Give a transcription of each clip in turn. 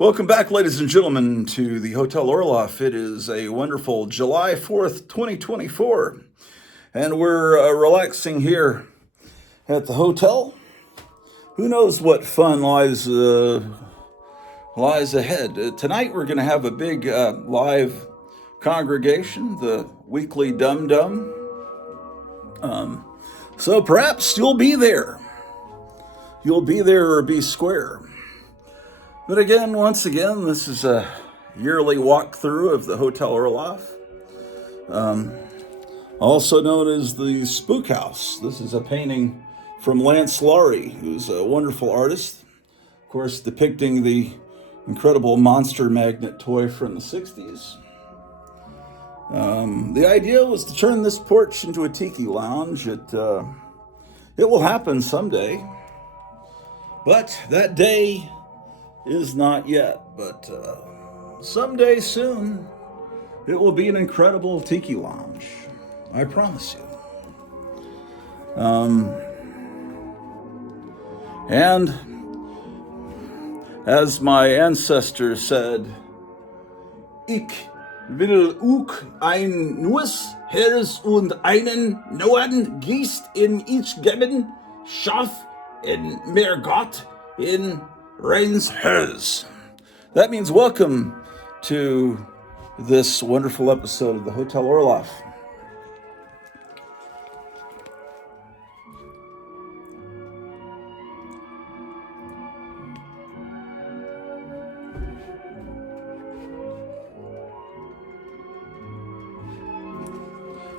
Welcome back, ladies and gentlemen, to the Hotel Orloff. It is a wonderful July 4th, 2024, and we're relaxing here at the hotel. Who knows what fun lies ahead? Tonight we're going to have a big live congregation, the weekly Dum Dum. So perhaps you'll be there. You'll be there or be square. But again, once again, this is a yearly walkthrough of the Hotel Orloff, also known as the Spook House. This is a painting from Lance Laurie, who's a wonderful artist, of course, depicting the incredible monster magnet toy from the 60s. The idea was to turn this porch into a tiki lounge. It will happen someday, but that day is not yet, but someday soon it will be an incredible tiki lounge. I promise you. And as my ancestor said, Ich will auch ein neues Herz und einen neuen Geist in ich geben, schaff in mehr Gott in Reigns hers. That means welcome to this wonderful episode of the Hotel Orloff.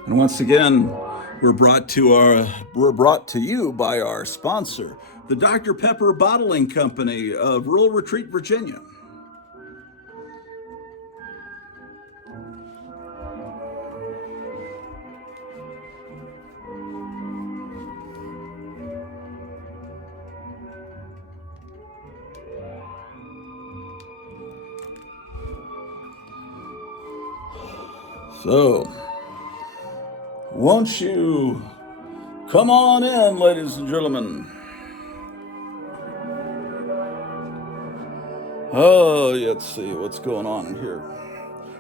And once again, we're brought to you by our sponsor, the Dr. Pepper Bottling Company of Rural Retreat, Virginia. So, won't you come on in, ladies and gentlemen? Oh, let's see what's going on in here.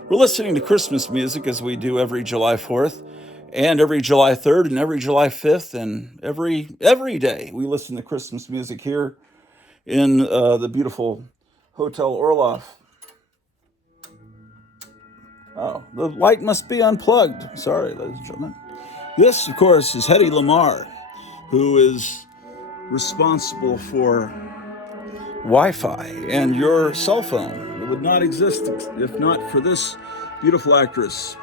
We're listening to Christmas music as we do every July 4th and every July 3rd and every July 5th and every day we listen to Christmas music here in the beautiful Hotel Orloff. Oh, the light must be unplugged. Sorry, ladies and gentlemen. This, of course, is Hedy Lamar, who is responsible for Wi-Fi and your cell phone. It would not exist if not for this beautiful actress,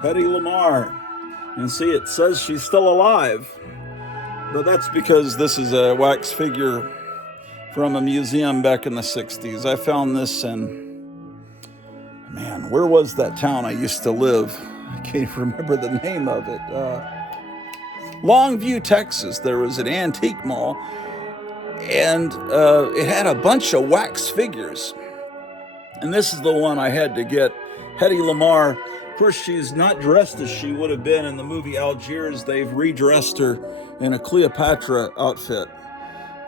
Hedy Lamar. And see, it says she's still alive, but that's because this is a wax figure from a museum back in the 60s. I found this in, man, where was that town I used to live? I can't remember the name of it. Longview, Texas. There was an antique mall, and it had a bunch of wax figures. And this is the one I had to get. Hedy Lamar. Of course, she's not dressed as she would have been in the movie Algiers. They've redressed her in a Cleopatra outfit,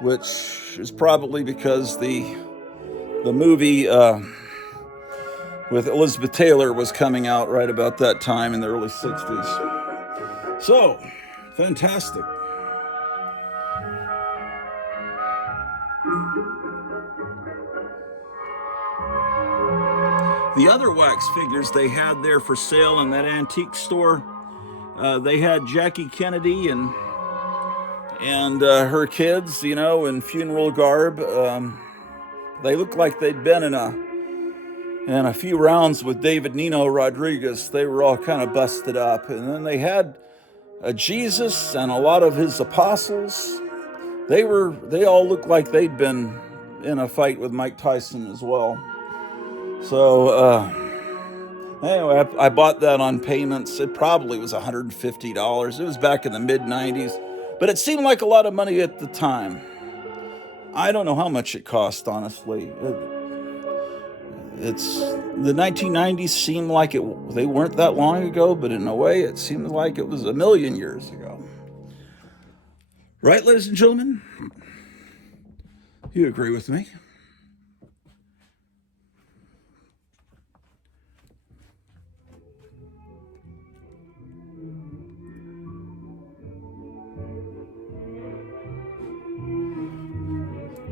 which is probably because the movie with Elizabeth Taylor was coming out right about that time in the early 60s. So, fantastic. The other wax figures they had there for sale in that antique store, they had Jackie Kennedy and her kids, you know, in funeral garb. They looked like they'd been in a few rounds with David Nino Rodriguez. They were all kind of busted up. And then they had Jesus and a lot of his apostles. They all looked like they'd been in a fight with Mike Tyson as well. So anyway, I bought that on payments. It probably was $150. It was back in the mid-90s, but it seemed like a lot of money at the time. I don't know how much it cost, honestly. It's the 1990s seemed like they weren't that long ago, but in a way it seemed like it was a million years ago. Right, ladies and gentlemen? You agree with me?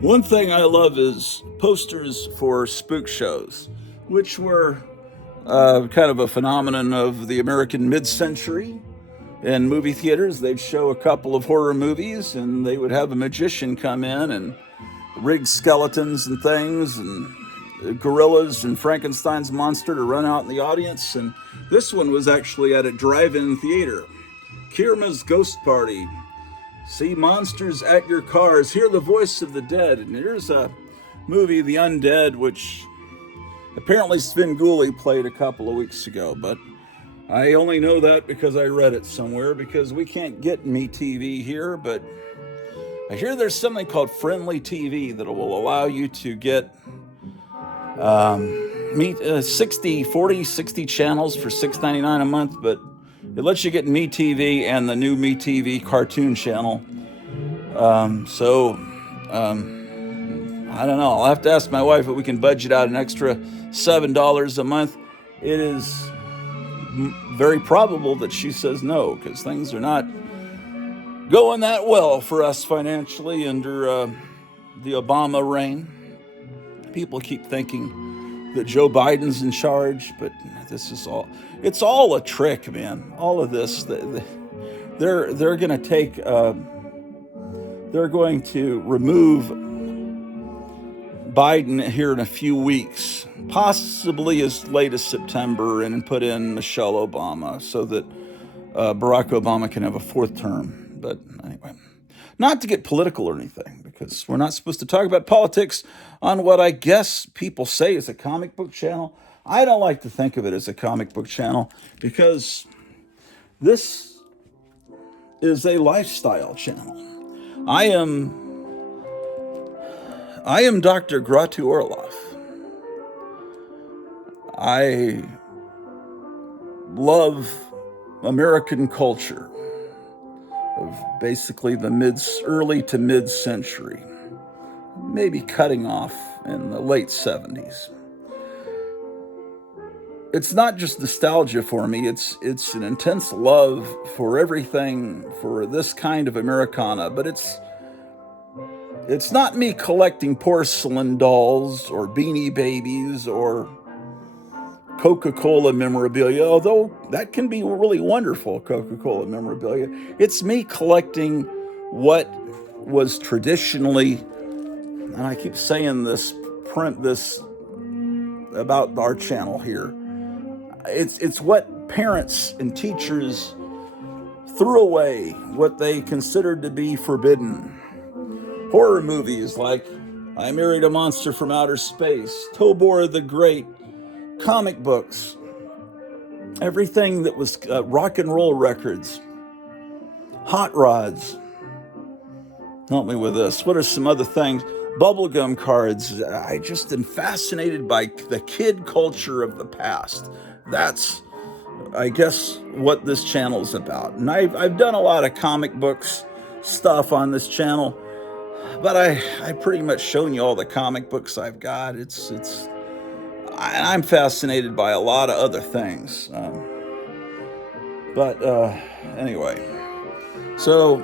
One thing I love is posters for spook shows, which were kind of a phenomenon of the American mid-century. In movie theaters, they'd show a couple of horror movies, and they would have a magician come in and rig skeletons and things, and gorillas and Frankenstein's monster to run out in the audience. And this one was actually at a drive-in theater. Kirma's Ghost Party. See monsters at your cars. Hear the voice of the dead. And here's a movie, The Undead, which apparently Svengoolie played a couple of weeks ago, but I only know that because I read it somewhere, because we can't get MeTV here, but I hear there's something called Friendly TV that will allow you to get 60 channels for $6.99 a month, but it lets you get MeTV and the new MeTV cartoon channel. I don't know. I'll have to ask my wife if we can budget out an extra $7 a month. It is very probable that she says no, because things are not going that well for us financially under the Obama reign. People keep thinking that Joe Biden's in charge, but this is it's all a trick, man. All of this, they're going to take, they're going to remove Biden here in a few weeks, possibly as late as September, and put in Michelle Obama so that Barack Obama can have a fourth term. But anyway, not to get political or anything, because we're not supposed to talk about politics on what I guess people say is a comic book channel. I don't like to think of it as a comic book channel, because this is a lifestyle channel. I am Dr. Gratu Orloff. I love American culture of basically the early to mid-century, maybe cutting off in the late 70s. It's not just nostalgia for me, it's an intense love for everything, for this kind of Americana, but it's not me collecting porcelain dolls or Beanie Babies or Coca-Cola memorabilia, although that can be really wonderful, Coca-Cola memorabilia. It's me collecting what was traditionally, and I keep saying this about our channel here, it's what parents and teachers threw away, what they considered to be forbidden. Horror movies like I Married a Monster from Outer Space, Tobor the Great, comic books, everything that was rock and roll records, hot rods. Help me with this. What are some other things? Bubblegum cards. I just am fascinated by the kid culture of the past. That's, I guess, what this channel is about. And I've done a lot of comic books stuff on this channel, but I pretty much shown you all the comic books I've got. I'm fascinated by a lot of other things. Anyway, so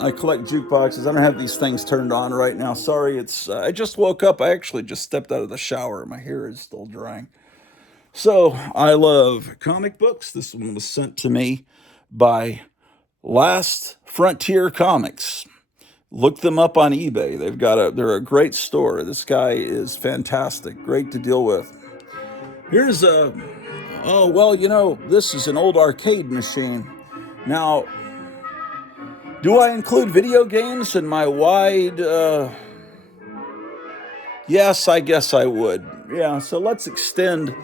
I collect jukeboxes. I don't have these things turned on right now. Sorry, I just woke up. I actually just stepped out of the shower. My hair is still drying. So I love comic books. This one was sent to me by Last Frontier Comics. Look them up on eBay. They're a great store. This guy is fantastic, great to deal with. Here's this is an old arcade machine. Now, do I include video games in my wide? Yes, I guess I would. Yeah, so let's extend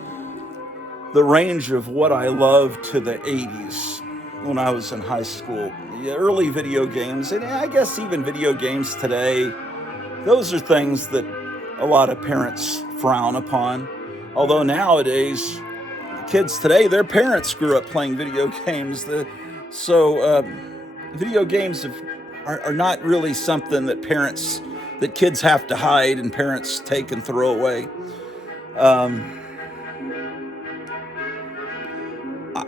the range of what I loved to the 80s when I was in high school. The early video games, and I guess even video games today, those are things that a lot of parents frown upon. Although nowadays, kids today, their parents grew up playing video games. Video games are not really something that kids have to hide and parents take and throw away.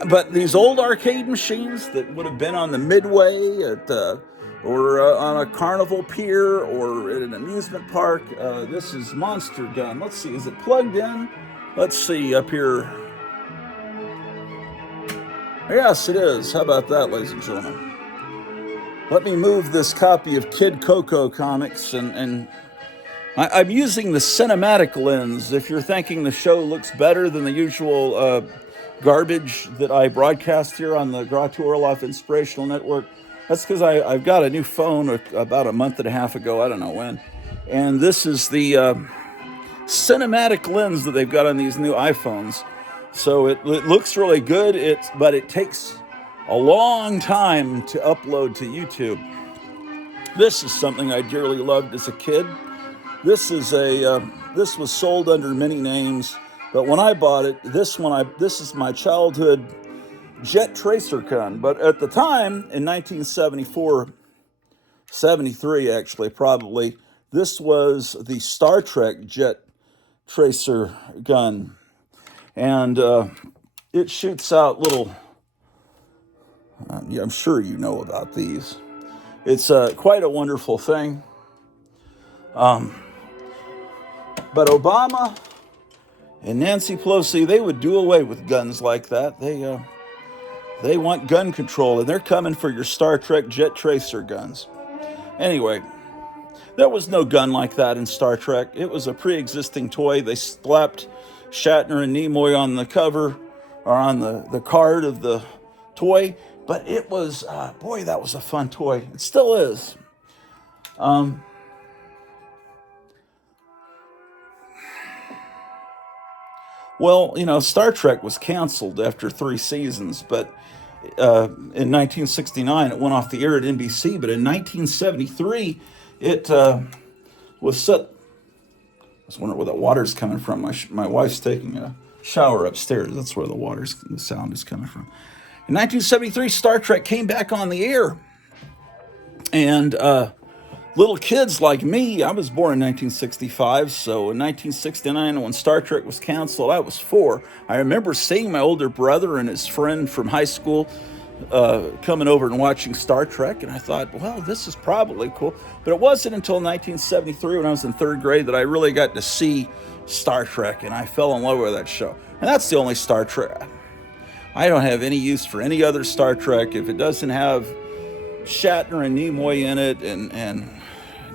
But these old arcade machines that would have been on the Midway at or on a carnival pier or at an amusement park. This is Monster Gun. Let's see, is it plugged in? Let's see up here. Yes, it is. How about that, ladies and gentlemen? Let me move this copy of Kid Coco Comics, and I'm using the cinematic lens. If you're thinking the show looks better than the usual garbage that I broadcast here on the Orloff Inspirational Network, that's because I've got a new phone about a month and a half ago, I don't know when, and this is the cinematic lens that they've got on these new iPhones. So it looks really good, but it takes a long time to upload to YouTube. This is something I dearly loved as a kid. This was sold under many names, but when I bought it, this is my childhood jet tracer gun. But at the time, in 1974, 73 actually, probably, this was the Star Trek jet tracer gun. And it shoots out little, I'm sure you know about these. It's quite a wonderful thing. But Obama and Nancy Pelosi, they would do away with guns like that. They want gun control, and they're coming for your Star Trek jet tracer guns. Anyway, there was no gun like that in Star Trek. It was a pre-existing toy. They slapped Shatner and Nimoy on the cover, or on the card of the toy. But it was, boy, that was a fun toy. It still is. Well, Star Trek was canceled after 3 seasons, but in 1969 it went off the air at NBC. But in 1973, it was set. I was wondering where the water's coming from. My wife's taking a shower upstairs. That's where the sound is coming from. In 1973, Star Trek came back on the air. And little kids like me, I was born in 1965, so in 1969, when Star Trek was canceled, I was 4. I remember seeing my older brother and his friend from high school coming over and watching Star Trek, and I thought, well, this is probably cool. But it wasn't until 1973, when I was in 3rd grade, that I really got to see Star Trek, and I fell in love with that show. And that's the only Star Trek. I don't have any use for any other Star Trek if it doesn't have Shatner and Nimoy in it and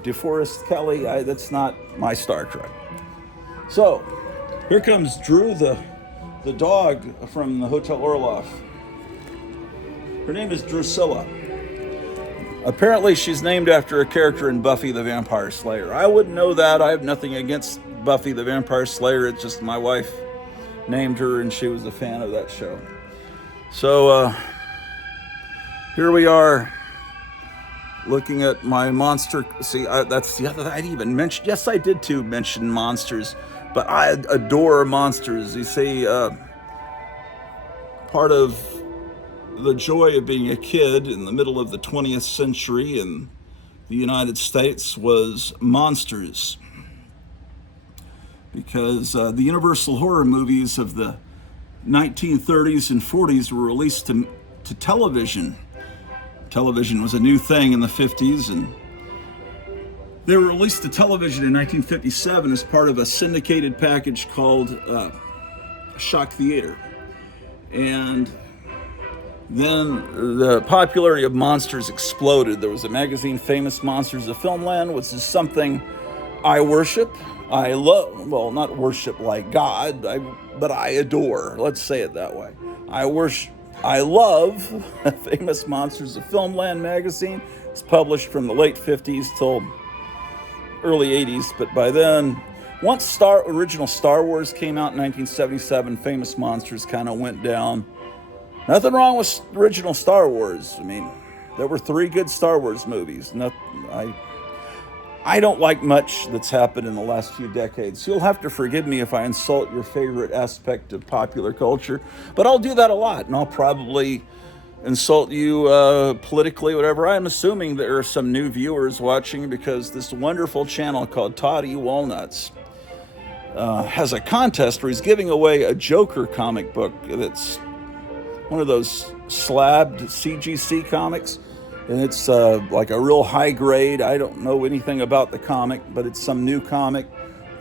DeForest Kelly. That's not my Star Trek. So here comes Drew, the dog from the Hotel Orloff. Her name is Drusilla. Apparently she's named after a character in Buffy the Vampire Slayer. I wouldn't know that. I have nothing against Buffy the Vampire Slayer. It's just my wife named her and she was a fan of that show. So here we are looking at my monster. See, that's the other thing I didn't even mention. Yes, I did too mention monsters, but I adore monsters. You see, part of the joy of being a kid in the middle of the 20th century in the United States was monsters. Because the Universal horror movies of the 1930s and 40s were released to television. Television was a new thing in the 50s, and they were released to television in 1957 as part of a syndicated package called Shock Theater. And then the popularity of monsters exploded. There was a magazine, Famous Monsters of Filmland, which is something I worship. I love, well, not worship like God, but I adore. Let's say it that way. I love Famous Monsters of Filmland magazine. It's published from the late 50s till early 80s, but by then, once original Star Wars came out in 1977, Famous Monsters kind of went down. Nothing wrong with original Star Wars. I mean, there were 3 good Star Wars movies. I don't like much that's happened in the last few decades. You'll have to forgive me if I insult your favorite aspect of popular culture, but I'll do that a lot, and I'll probably insult you politically, whatever. I'm assuming there are some new viewers watching because this wonderful channel called Toddy Walnuts has a contest where he's giving away a Joker comic book that's one of those slabbed CGC comics. and it's like a real high grade. I don't know anything about the comic, but it's some new comic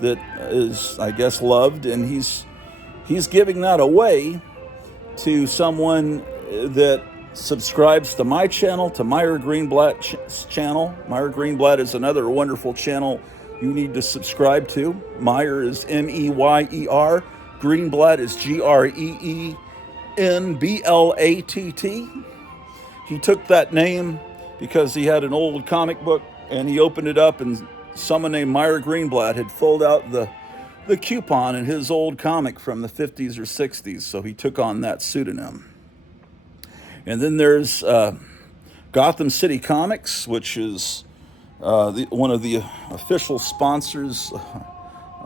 that is, I guess, loved, and he's giving that away to someone that subscribes to my channel, to Meyer Greenblatt's channel. Meyer Greenblatt is another wonderful channel you need to subscribe to. Meyer is Meyer. Greenblatt is Greenblatt. He took that name because he had an old comic book, and he opened it up, and someone named Meyer Greenblatt had filled out the coupon in his old comic from the 50s or 60s, so he took on that pseudonym. And then there's Gotham City Comics, which is one of the official sponsors.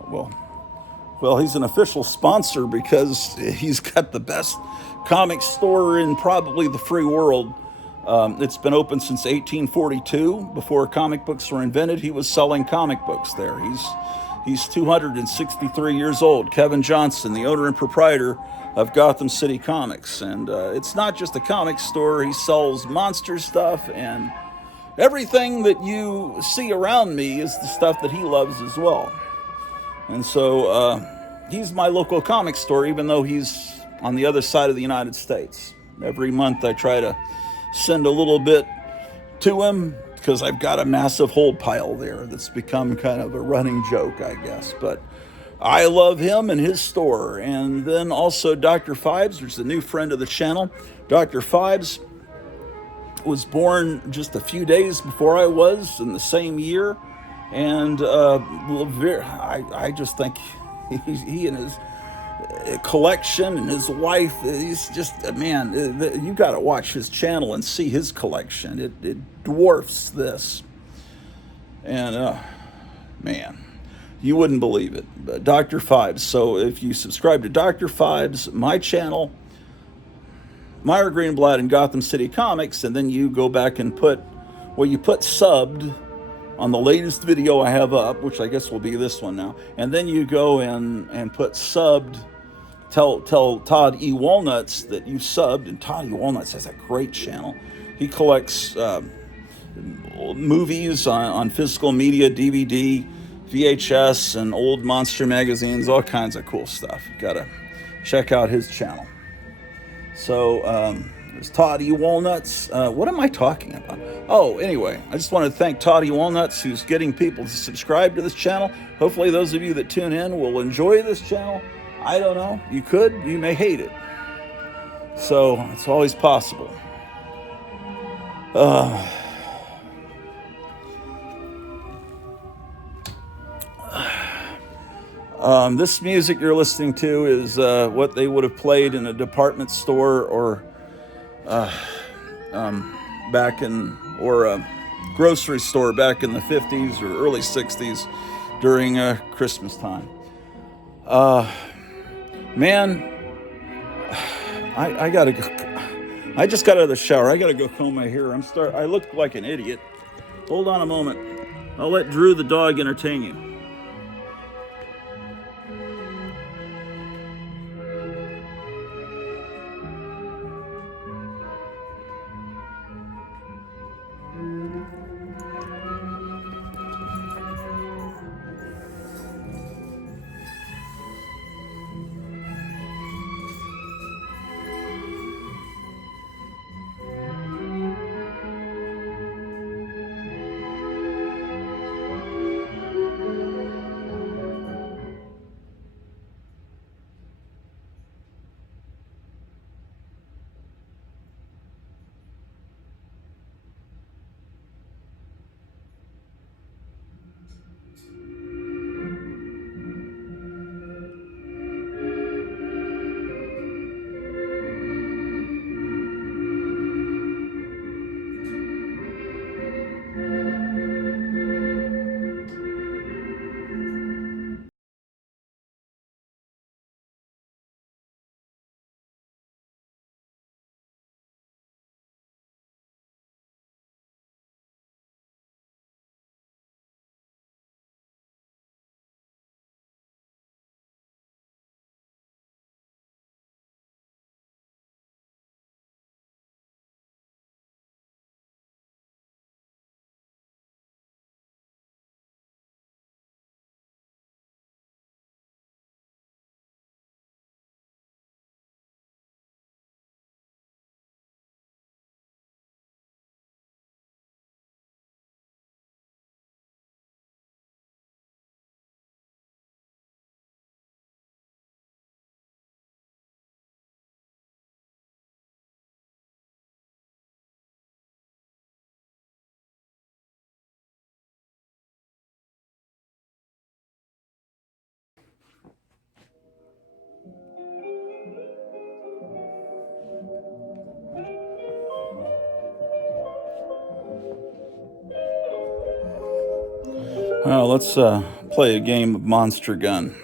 Well, he's an official sponsor because he's got the best comic store in probably the free world. It's been open since 1842. Before comic books were invented, he was selling comic books there. He's 263 years old. Kevin Johnson, the owner and proprietor of Gotham City Comics. And it's not just a comic store. He sells monster stuff, and everything that you see around me is the stuff that he loves as well. And so he's my local comic store, even though he's on the other side of the United States. Every month I try to send a little bit to him because I've got a massive hold pile there that's become kind of a running joke, I guess. But I love him and his store. And then also Dr. Phibes, which is a new friend of the channel. Dr. Phibes was born just a few days before I was in the same year. And I just think he and his collection and his wife, he's just a man. You got to watch his channel and see his collection. It dwarfs this. And man, you wouldn't believe it. But Dr. Phibes. So if you subscribe to Dr. Phibes, my channel, Meyer Greenblatt and Gotham City Comics, and then you go back and put subbed on the latest video I have up, which I guess will be this one now, and then you go and put subbed, tell Todd E. Walnuts that you subbed, and Todd E. Walnuts has a great channel. He collects movies on physical media, DVD, VHS, and old monster magazines, all kinds of cool stuff. You gotta check out his channel. So there's Todd E. Walnuts. What am I talking about? Oh, anyway, I just want to thank Todd E. Walnuts, who's getting people to subscribe to this channel. Hopefully those of you that tune in will enjoy this channel. I don't know. You could. You may hate it. So it's always possible. This music you're listening to is what they would have played in a department store or a grocery store back in the 50s or early 60s during Christmas time. Man, I gotta go. I just got out of the shower. I gotta go comb my hair. I look like an idiot. Hold on a moment. I'll let Drew the dog entertain you. Well, let's play a game of Monster Gun.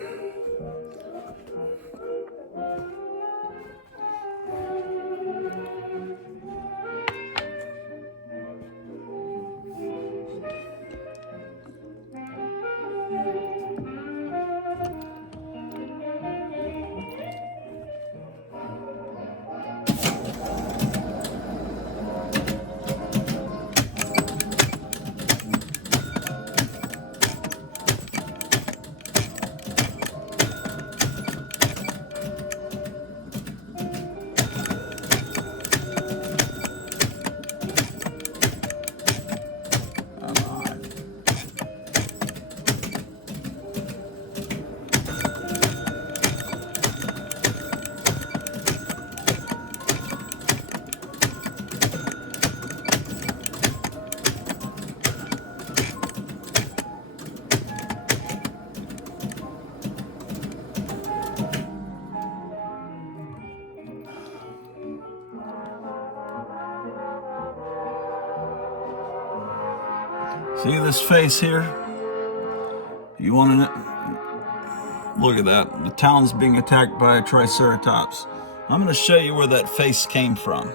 See this face here? You want to look at that? The town's being attacked by a Triceratops. I'm going to show you where that face came from,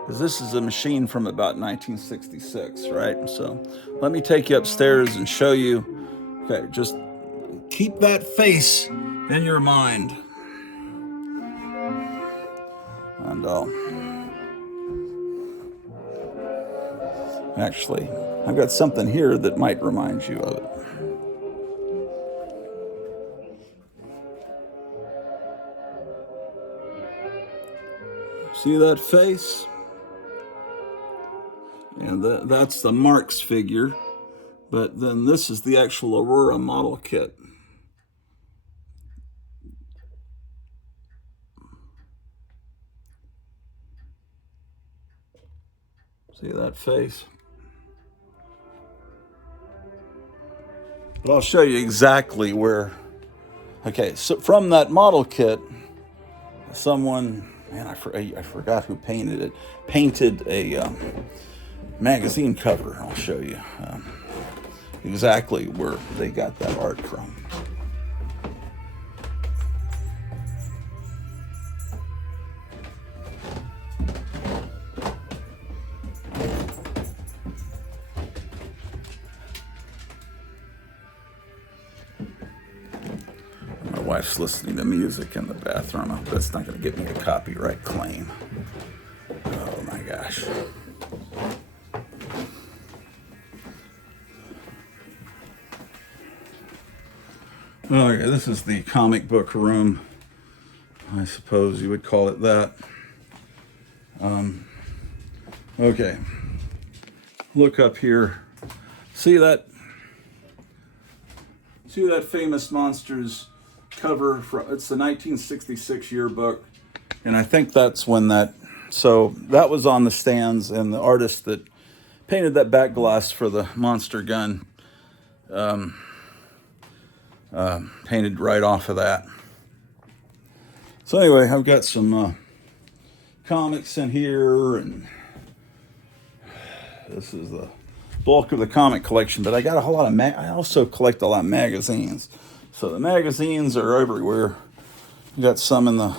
because this is a machine from about 1966, right? So let me take you upstairs and show you. Okay, just keep that face in your mind. And actually, I've got something here that might remind you of it. See that face? And that's the Marx figure, but then this is the actual Aurora model kit. See that face? But I'll show you exactly where. Okay, so from that model kit, someone, man, I forgot who painted it, painted a magazine cover. I'll show you exactly where they got that art from. My wife's listening to music in the bathroom. I hope that's not going to get me a copyright claim. Oh my gosh. Okay, this is the comic book room. I suppose you would call it that. Okay. Look up here. See that famous Monsters cover? It's the 1966 yearbook. And I think that's when so that was on the stands, and the artist that painted that back glass for the Monster Gun painted right off of that. So anyway, I've got some comics in here, and this is the bulk of the comic collection, but I got a whole lot of I also collect a lot of magazines. So the magazines are everywhere. I got some in the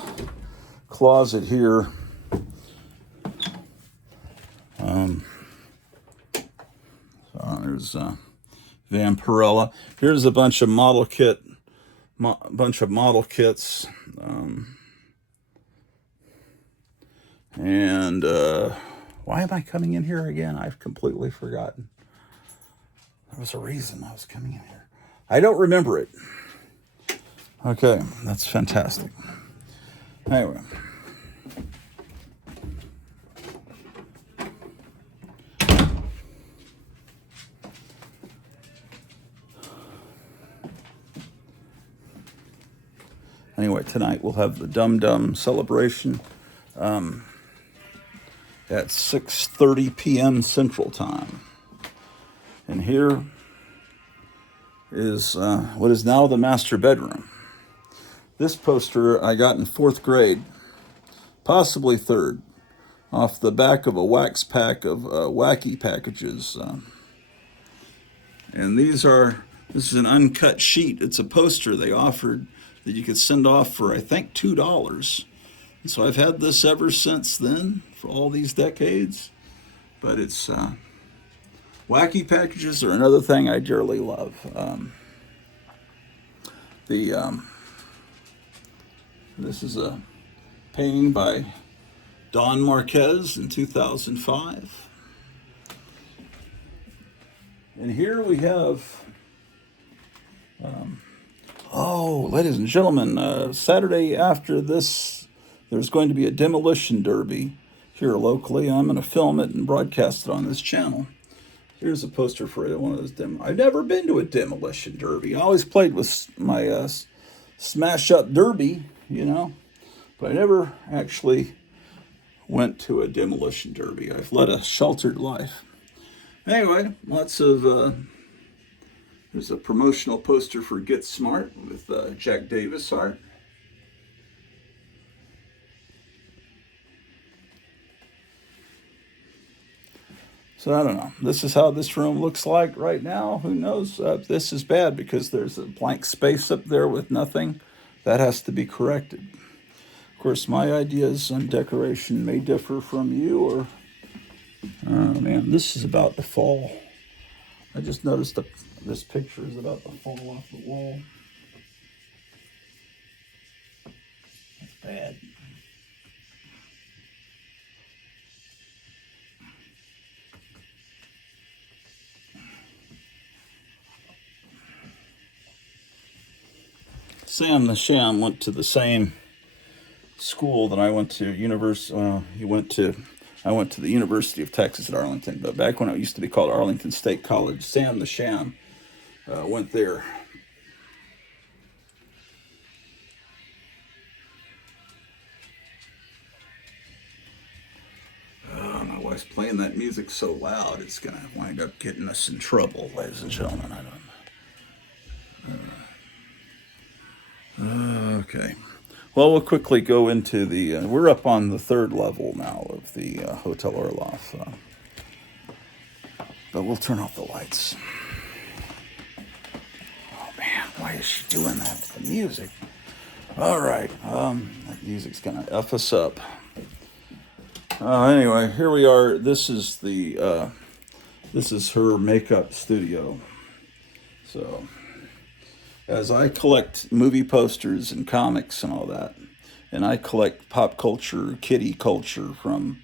closet here. So there's Vampirella. Here's a bunch of model kits. And why am I coming in here again? I've completely forgotten. There was a reason I was coming in here. I don't remember it. Okay, that's fantastic. Anyway. Anyway, tonight we'll have the Dum Dum celebration at 6:30 p.m. Central Time. And here is what is now the master bedroom. This poster I got in 4th grade, possibly 3rd, off the back of a wax pack of wacky packages. And these are This is an uncut sheet. It's a poster they offered that you could send off for, I think, $2. And so I've had this ever since then, for all these decades. But it's wacky packages are another thing I dearly love. This is a painting by Don Marquez in 2005. And here we have, ladies and gentlemen, Saturday after this, there's going to be a demolition derby here locally. I'm going to film it and broadcast it on this channel. Here's a poster for one of those I've never been to a demolition derby. I always played with my smash up derby, but I never actually went to a demolition derby. I've led a sheltered life. Anyway, lots of, there's a promotional poster for Get Smart with Jack Davis art. So I don't know. This is how this room looks like right now. Who knows? This is bad because there's a blank space up there with nothing. That has to be corrected. Of course, my ideas on decoration may differ from you, or... Oh man, this is about to fall. I just noticed this picture is about to fall off the wall. That's bad. Sam the Sham went to the same school that I went to. I went to the University of Texas at Arlington, but back when it used to be called Arlington State College, Sam the Sham went there. My wife's playing that music so loud, it's going to wind up getting us in trouble, ladies and gentlemen. I don't know. Okay. Well, we'll quickly go into we're up on the 3rd level now of the Hotel Orloff. But we'll turn off the lights. Oh, man, why is she doing that with the music? All right, that music's going to F us up. Anyway, here we are. This is her makeup studio. So... as I collect movie posters and comics and all that, and I collect pop culture, kiddie culture from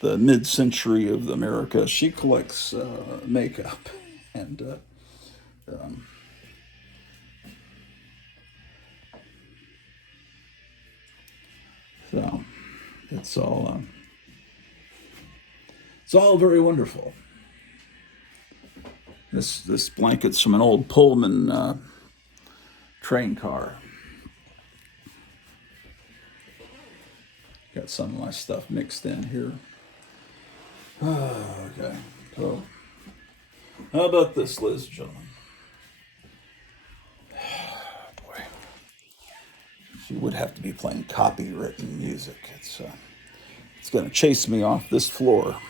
the mid-century of America, she collects makeup. And so it's all very wonderful. This blanket's from an old Pullman train car. Got some of my stuff mixed in here. Okay, so how about this, ladies and gentlemen? Boy, she would have to be playing copywritten music. It's going to chase me off this floor.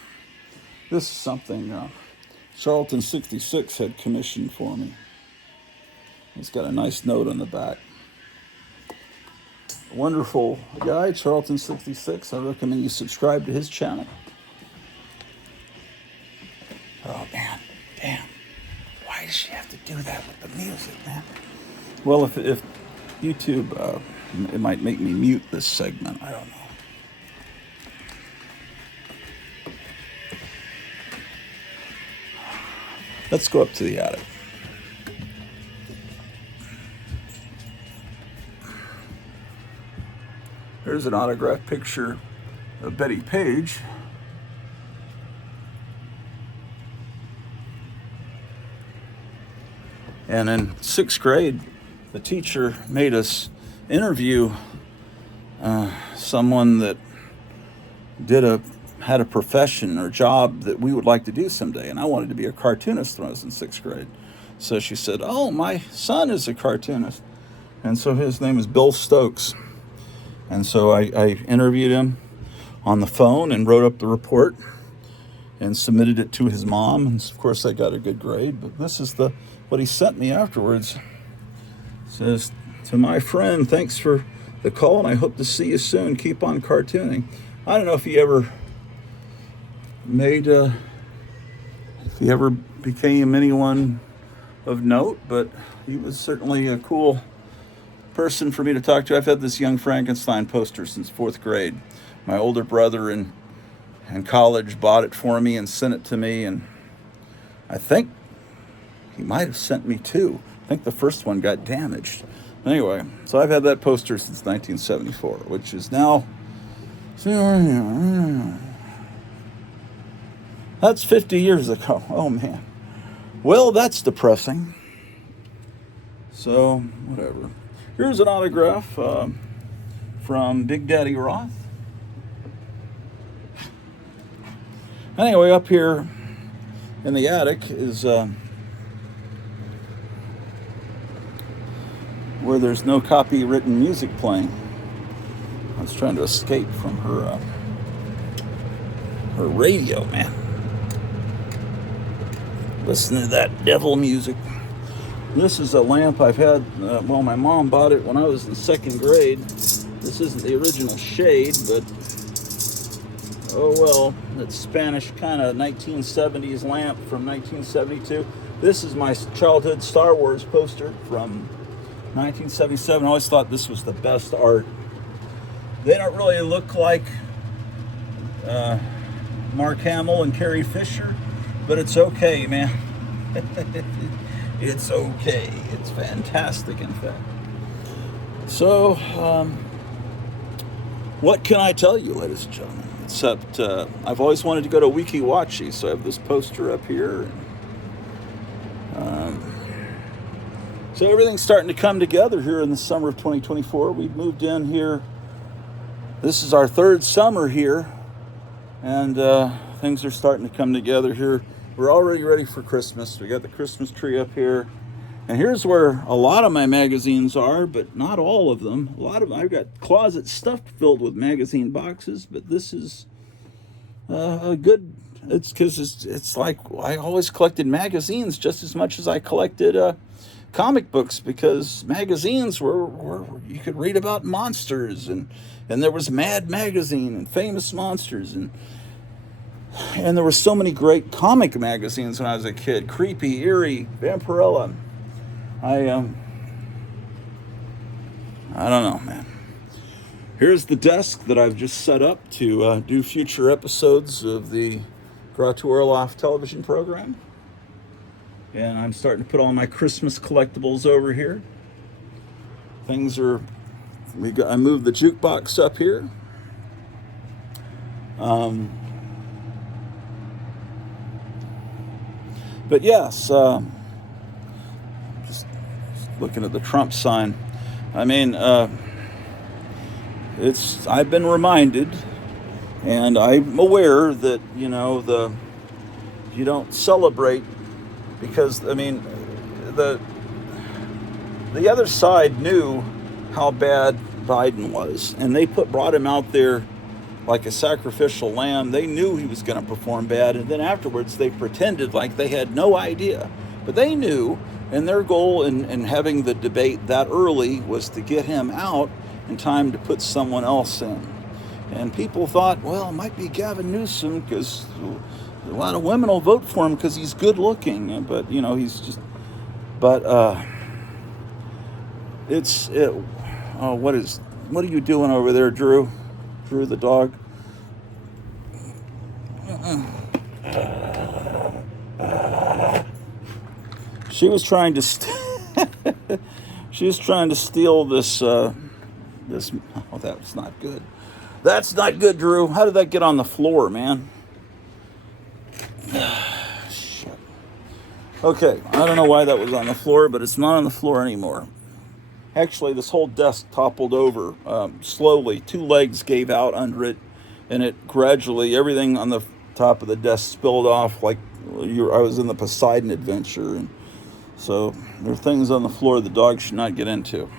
This is something Charlton 66 had commissioned for me. It's got a nice note on the back. Wonderful guy, Charlton 66. I recommend you subscribe to his channel. Oh man, damn. Why does she have to do that with the music, man? Well, if YouTube, it might make me mute this segment. I don't know. Let's go up to the attic. There's an autographed picture of Betty Page. And in 6th grade, the teacher made us interview someone that had a profession or job that we would like to do someday. And I wanted to be a cartoonist when I was in 6th grade. So she said, "Oh, my son is a cartoonist." And so his name is Bill Stokes. And so I interviewed him on the phone and wrote up the report and submitted it to his mom. And of course, I got a good grade. But this is the what he sent me afterwards. It says, "To my friend, thanks for the call, and I hope to see you soon. Keep on cartooning." I don't know if he ever became anyone of note, but he was certainly a cool person for me to talk to. I've had this Young Frankenstein poster since 4th grade. My older brother in college bought it for me and sent it to me, and I think he might have sent me 2. I think the first one got damaged. Anyway, so I've had that poster since 1974, which is now... That's 50 years ago. Oh, man. Well, that's depressing. So, whatever. Here's an autograph from Big Daddy Roth. Anyway, up here in the attic is where there's no copywritten music playing. I was trying to escape from her radio, man. Listen to that devil music. This is a lamp I've had, my mom bought it when I was in 2nd grade. This isn't the original shade, but oh well, it's Spanish kind of 1970s lamp from 1972. This is my childhood Star Wars poster from 1977. I always thought this was the best art. They don't really look like Mark Hamill and Carrie Fisher, but it's okay, man. It's okay. It's fantastic, in fact. So, what can I tell you, ladies and gentlemen? Except I've always wanted to go to Weeki Wachee, so I have this poster up here. So everything's starting to come together here in the summer of 2024. We've moved in here. This is our 3rd summer here, and things are starting to come together here. We're already ready for Christmas. We got the Christmas tree up here. And here's where a lot of my magazines are, but not all of them. I've got closets stuffed filled with magazine boxes, but this is a good, it's because it's like I always collected magazines just as much as I collected comic books, because magazines were you could read about monsters, and there was Mad Magazine and Famous Monsters, and there were so many great comic magazines when I was a kid. Creepy, Eerie, Vampirella. I don't know, man. Here's the desk that I've just set up to do future episodes of the Orloff television program. And I'm starting to put all my Christmas collectibles over here. I moved the jukebox up here. But yes, just looking at the Trump sign. I mean, I've been reminded, and I'm aware that, you don't celebrate, because, I mean, the other side knew how bad Biden was, and they brought him out there like a sacrificial lamb. They knew he was going to perform bad, and then afterwards they pretended like they had no idea. But they knew, and their goal in having the debate that early was to get him out in time to put someone else in. And people thought, well, it might be Gavin Newsom, because a lot of women will vote for him because he's good looking. But, he's just... But, what are you doing over there, Drew? Drew the dog. She was trying to steal this oh, that's not good. That's not good, Drew. How did that get on the floor, man? Shit. Okay, I don't know why that was on the floor, but it's not on the floor anymore. Actually, this whole desk toppled over slowly. 2 legs gave out under it, and it gradually, everything on the top of the desk spilled off like I was in the Poseidon Adventure. And so there are things on the floor the dog should not get into.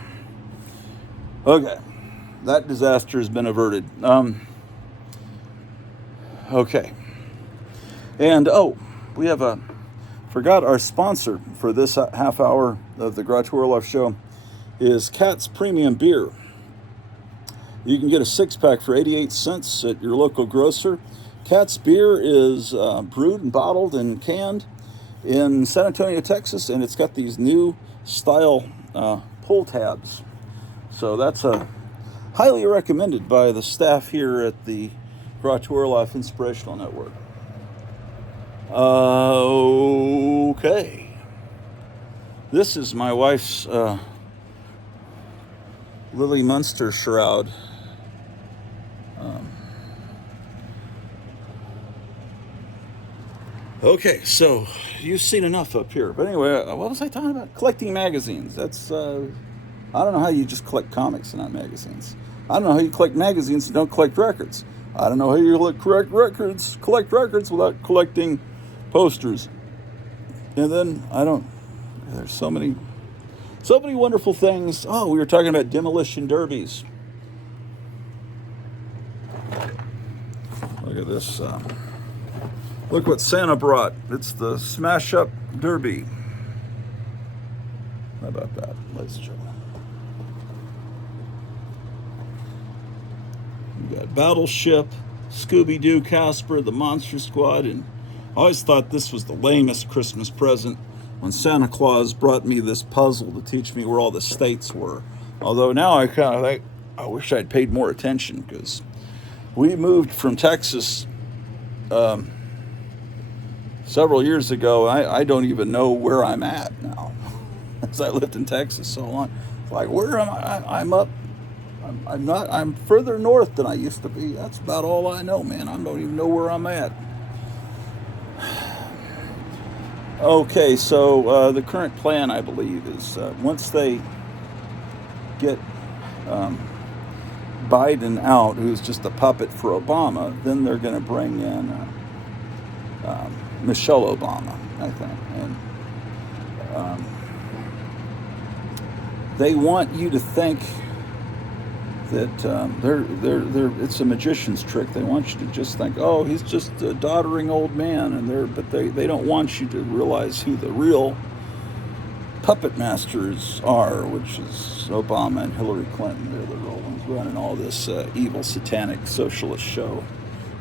Okay, that disaster has been averted. Okay. And, we have Forgot our sponsor for this half hour of the Marx Aurora show is Cat's Premium Beer. You can get a 6-pack for 88 cents at your local grocer. Cat's Beer is brewed and bottled and canned in San Antonio, Texas, and it's got these new style pull tabs. So that's highly recommended by the staff here at the Marx Aurora Inspirational Network. Okay. This is my wife's Lily Munster shroud. Okay, so you've seen enough up here. But anyway, what was I talking about? Collecting magazines. That's, I don't know how you just collect comics and not magazines. I don't know how you collect magazines and don't collect records. I don't know how you collect records without collecting posters. And then, there's so many wonderful things. Oh, we were talking about demolition derbies. Look at this. Look what Santa brought. It's the Smash Up Derby. How about that, ladies and gentlemen? We got Battleship, Scooby-Doo, Casper, the Monster Squad, and I always thought this was the lamest Christmas present when Santa Claus brought me this puzzle to teach me where all the states were. Although now I kind of think, I wish I'd paid more attention, because we moved from Texas several years ago. I don't even know where I'm at now, as I lived in Texas so long. It's like, where am I? I'm further north than I used to be. That's about all I know, man. I don't even know where I'm at. Okay, so the current plan, I believe, is once they get Biden out, who's just a puppet for Obama, then they're going to bring in Michelle Obama, I think. And they want you to think that it's a magician's trick. They want you to just think, oh, he's just a doddering old man, but they don't want you to realize who the real puppet masters are, which is Obama and Hillary Clinton. They're the real ones running all this evil, satanic, socialist show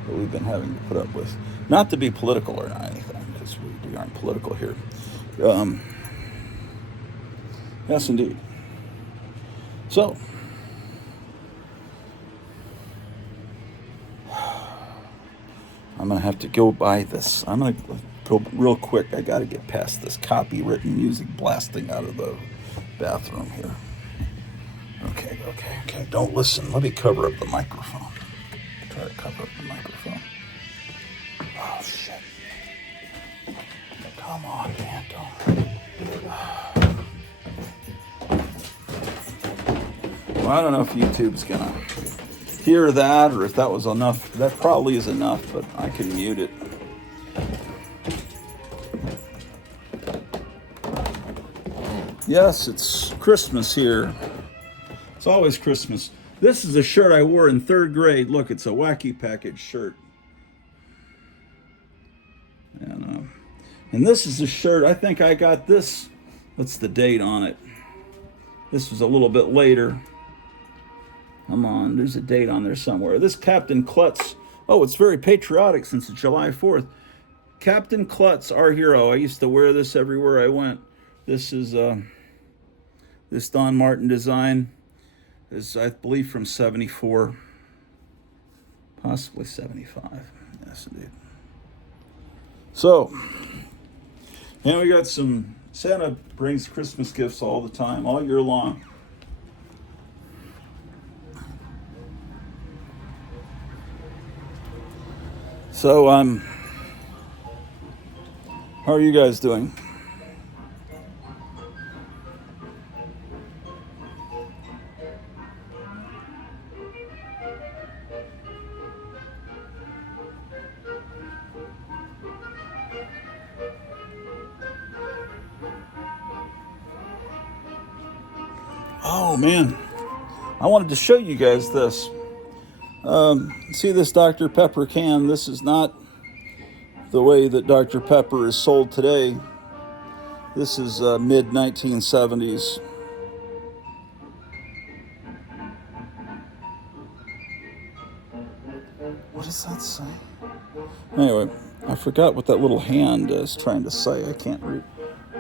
that we've been having to put up with. Not to be political or anything, because we aren't political here. Yes, indeed. So, I'm going to have to go by this. I'm going to go real quick. I got to get past this copywritten music blasting out of the bathroom here. Okay. Don't listen. Let me cover up the microphone. Try to cover up the microphone. Oh, shit. Come on, man. Well, I don't know if YouTube's going to hear that, or if that was enough. That probably is enough, but I can mute it. Yes, it's Christmas here. It's always Christmas. This is a shirt I wore in 3rd grade. Look, it's a Wacky Package shirt. And this is a shirt, I think I got this. What's the date on it? This was a little bit later. Come on, there's a date on there somewhere. This Captain Klutz. Oh, it's very patriotic since it's July 4th. Captain Klutz, our hero. I used to wear this everywhere I went. This is this Don Martin design is, I believe, from 74, possibly 75. Yes, indeed. So, and we got some, Santa brings Christmas gifts all the time, all year long. So, how are you guys doing? Oh man, I wanted to show you guys this. See this Dr. Pepper can? This is not the way that Dr. Pepper is sold today. This is mid-1970s. What does that say? Anyway, I forgot what that little hand is trying to say. I can't read.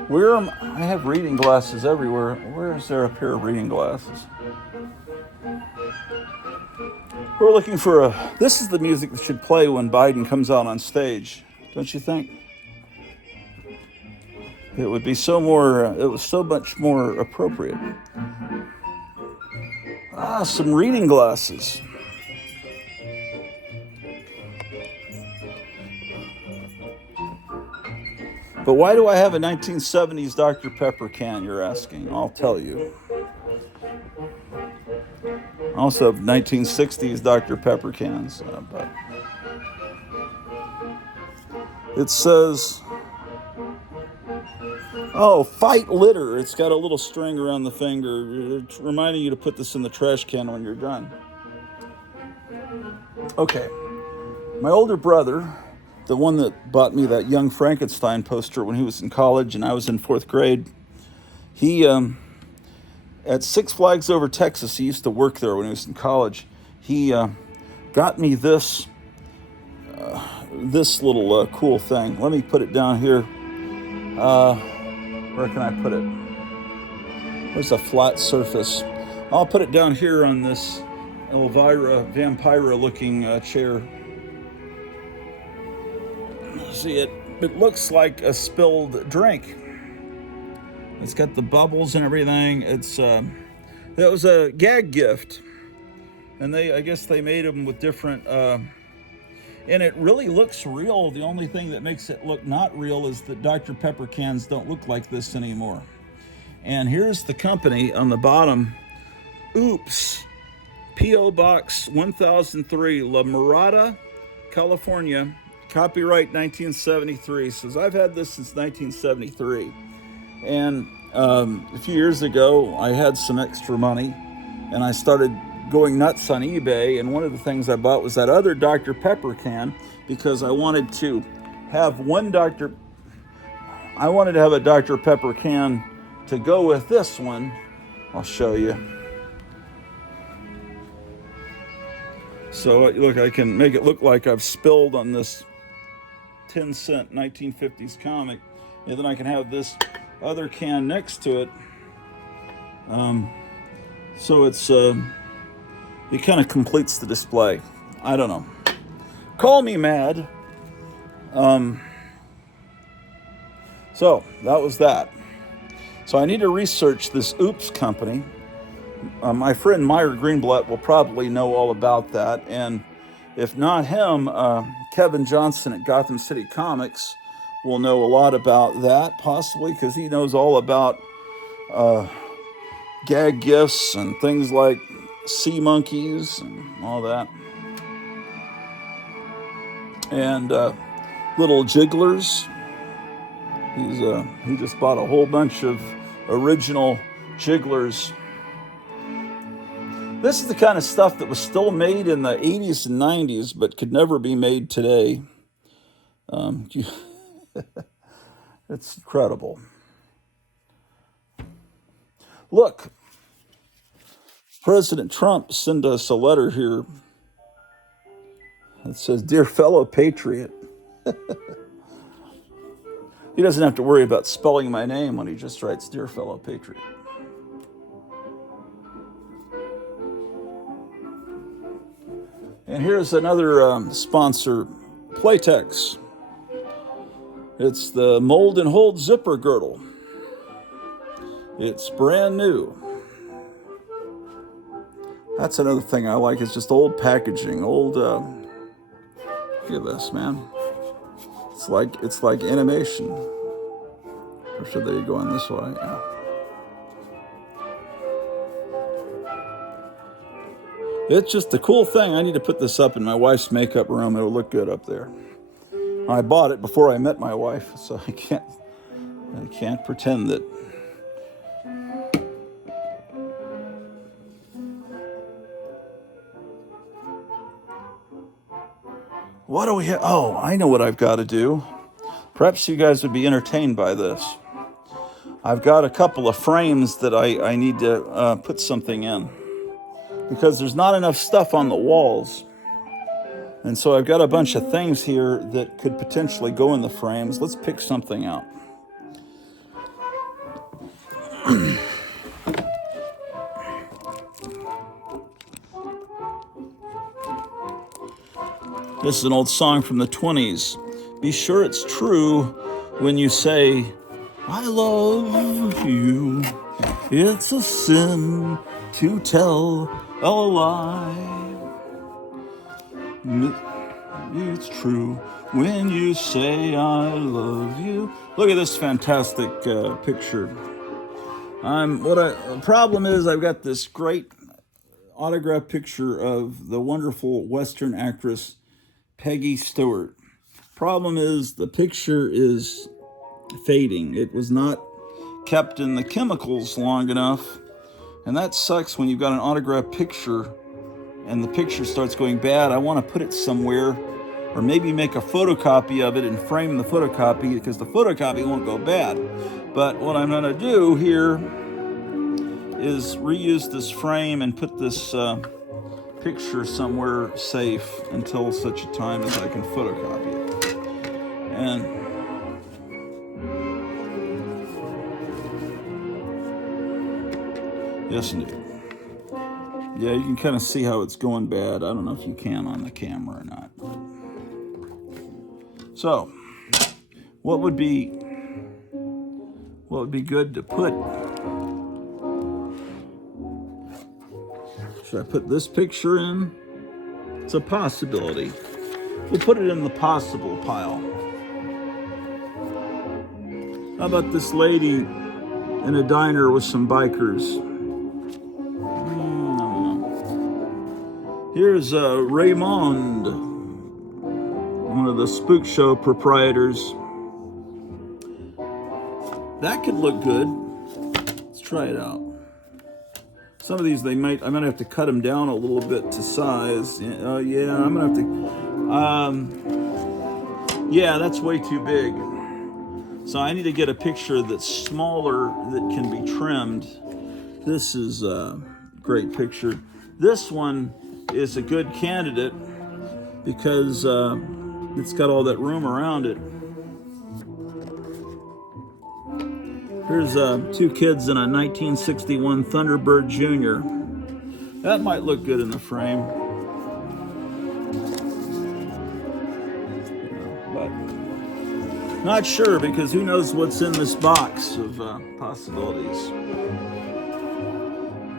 Where am I? Have reading glasses everywhere. Where is there a pair of reading glasses? We're looking for a... This is the music that should play when Biden comes out on stage, don't you think? It would be so more... it was so much more appropriate. Some reading glasses. But why do I have a 1970s Dr. Pepper can, you're asking? I'll tell you. I also have 1960s Dr. Pepper cans. But it says, oh, fight litter. It's got a little string around the finger. It's reminding you to put this in the trash can when you're done. Okay. My older brother, the one that bought me that Young Frankenstein poster when he was in college and I was in 4th grade, he, at Six Flags Over Texas, he used to work there when he was in college. He got me this little cool thing. Let me put it down here. Where can I put it? There's a flat surface. I'll put it down here on this Elvira Vampira looking chair. See, it looks like a spilled drink. It's got the bubbles and everything. It's that was a gag gift, and I guess they made them with different. And it really looks real. The only thing that makes it look not real is that Dr. Pepper cans don't look like this anymore. And here's the company on the bottom. Oops, P.O. Box 1003, La Mirada, California. Copyright 1973. Says I've had this since 1973. And a few years ago, I had some extra money, and I started going nuts on eBay. And one of the things I bought was that other Dr. Pepper can because I wanted to have I wanted to have a Dr. Pepper can to go with this one. I'll show you. So look, I can make it look like I've spilled on this 10-cent 1950s comic, and then I can have this other can next to it. So it's it kind of completes the display. I don't know. Call me mad. So that was that. So I need to research this Oops company. My friend Meyer Greenblatt will probably know all about that, and if not him, Kevin Johnson at Gotham City Comics will know a lot about that, possibly, because he knows all about gag gifts and things like sea monkeys and all that. And little jigglers. He just bought a whole bunch of original jigglers. This is the kind of stuff that was still made in the 80s and 90s, but could never be made today. It's incredible. Look, President Trump sent us a letter here. It says, "Dear fellow patriot." He doesn't have to worry about spelling my name when he just writes, "Dear fellow patriot." And here's another sponsor, Playtex. It's the Mold and Hold zipper girdle. It's brand new. That's another thing I like. It's just old packaging, old. Look at this, man. It's like animation. Or should they go in this way? Yeah. It's just a cool thing. I need to put this up in my wife's makeup room. It'll look good up there. I bought it before I met my wife, so I can't pretend that. What do we have? Oh, I know what I've got to do. Perhaps you guys would be entertained by this. I've got a couple of frames that I need to put something in because there's not enough stuff on the walls. And so I've got a bunch of things here that could potentially go in the frames. Let's pick something out. This is an old song from the 20s. Be sure it's true when you say, I love you. It's a sin to tell a lie. It's true when you say I love you. Look at this fantastic picture. The problem is I've got this great autograph picture of the wonderful Western actress Peggy Stewart. Problem is the picture is fading. It was not kept in the chemicals long enough, and that sucks when you've got an autograph picture and the picture starts going bad. I want to put it somewhere, or maybe make a photocopy of it and frame the photocopy because the photocopy won't go bad. But what I'm going to do here is reuse this frame and put this picture somewhere safe until such a time as I can photocopy it. And yes, indeed. Yeah, you can kind of see how it's going bad. I don't know if you can on the camera or not. So, what would be good to put? Should I put this picture in? It's a possibility. We'll put it in the possible pile. How about this lady in a diner with some bikers? I don't know. Here's Raymond, one of the spook show proprietors. That could look good. Let's try it out. Some of these I might have to cut them down a little bit to size. Yeah, I'm gonna have to. Yeah, that's way too big. So I need to get a picture that's smaller that can be trimmed. This is a great picture. This one is a good candidate because it's got all that room around it. Here's two kids in a 1961 Thunderbird Junior. That might look good in the frame. But not sure because who knows what's in this box of possibilities.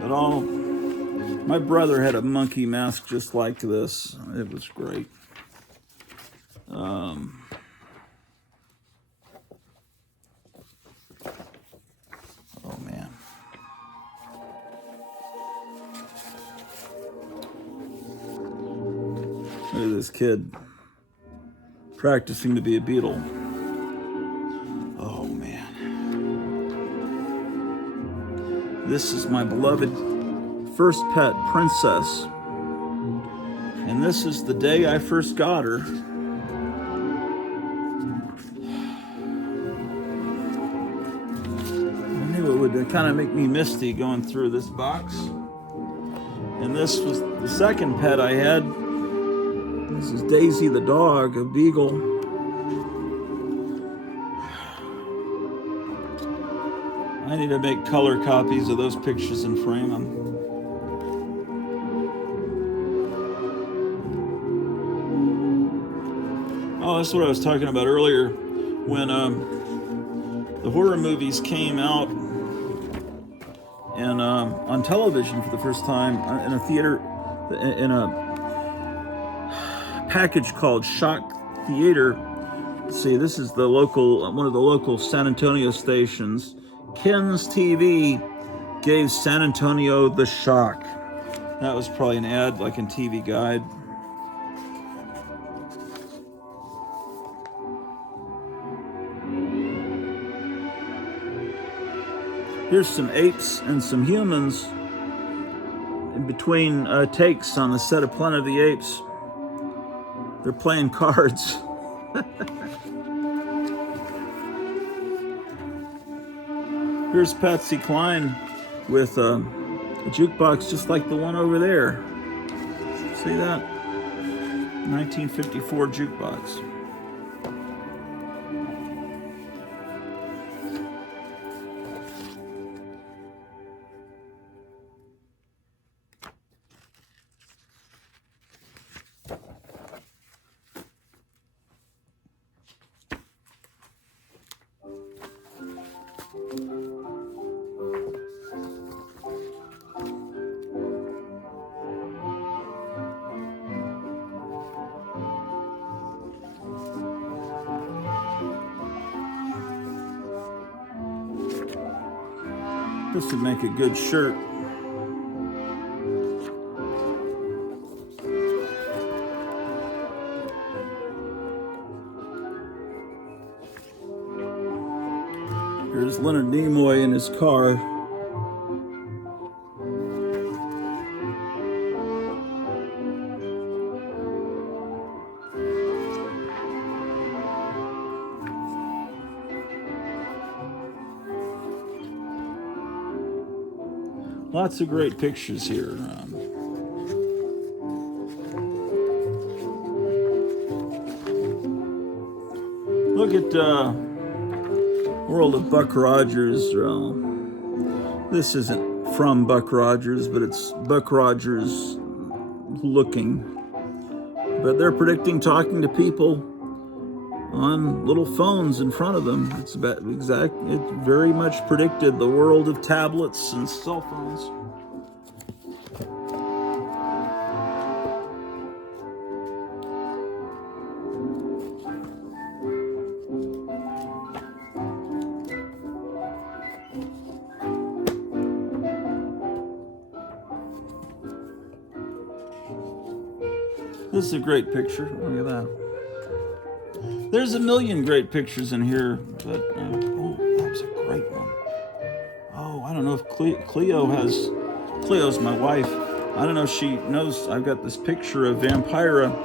But my brother had a monkey mask just like this. It was great. Oh man. Look at this kid practicing to be a beetle. Oh man. This is my beloved first pet, Princess. And this is the day I first got her. It would kind of make me misty going through this box. And this was the second pet I had. This is Daisy the dog, a beagle. I need to make color copies of those pictures and frame them. Oh, that's what I was talking about earlier when the horror movies came out and on television for the first time in a theater, in a package called Shock Theater. Let's see, this is the local, one of the local San Antonio stations. Ken's TV gave San Antonio the shock. That was probably an ad like in TV Guide. Here's some apes and some humans in between takes on the set of Planet of the Apes. They're playing cards. Here's Patsy Cline with a jukebox just like the one over there. See that? 1954 jukebox. This would make a good shirt. Here's Leonard Nimoy in his car. Lots of great pictures here. Look at World of Buck Rogers. This isn't from Buck Rogers, but it's Buck Rogers looking. But they're predicting talking to people on little phones in front of them. It's about it very much predicted the world of tablets and cell phones. This is a great picture. Look at that. There's a million great pictures in here, but oh, that was a great one. Oh, I don't know if Cleo's my wife. I don't know if she knows I've got this picture of Vampira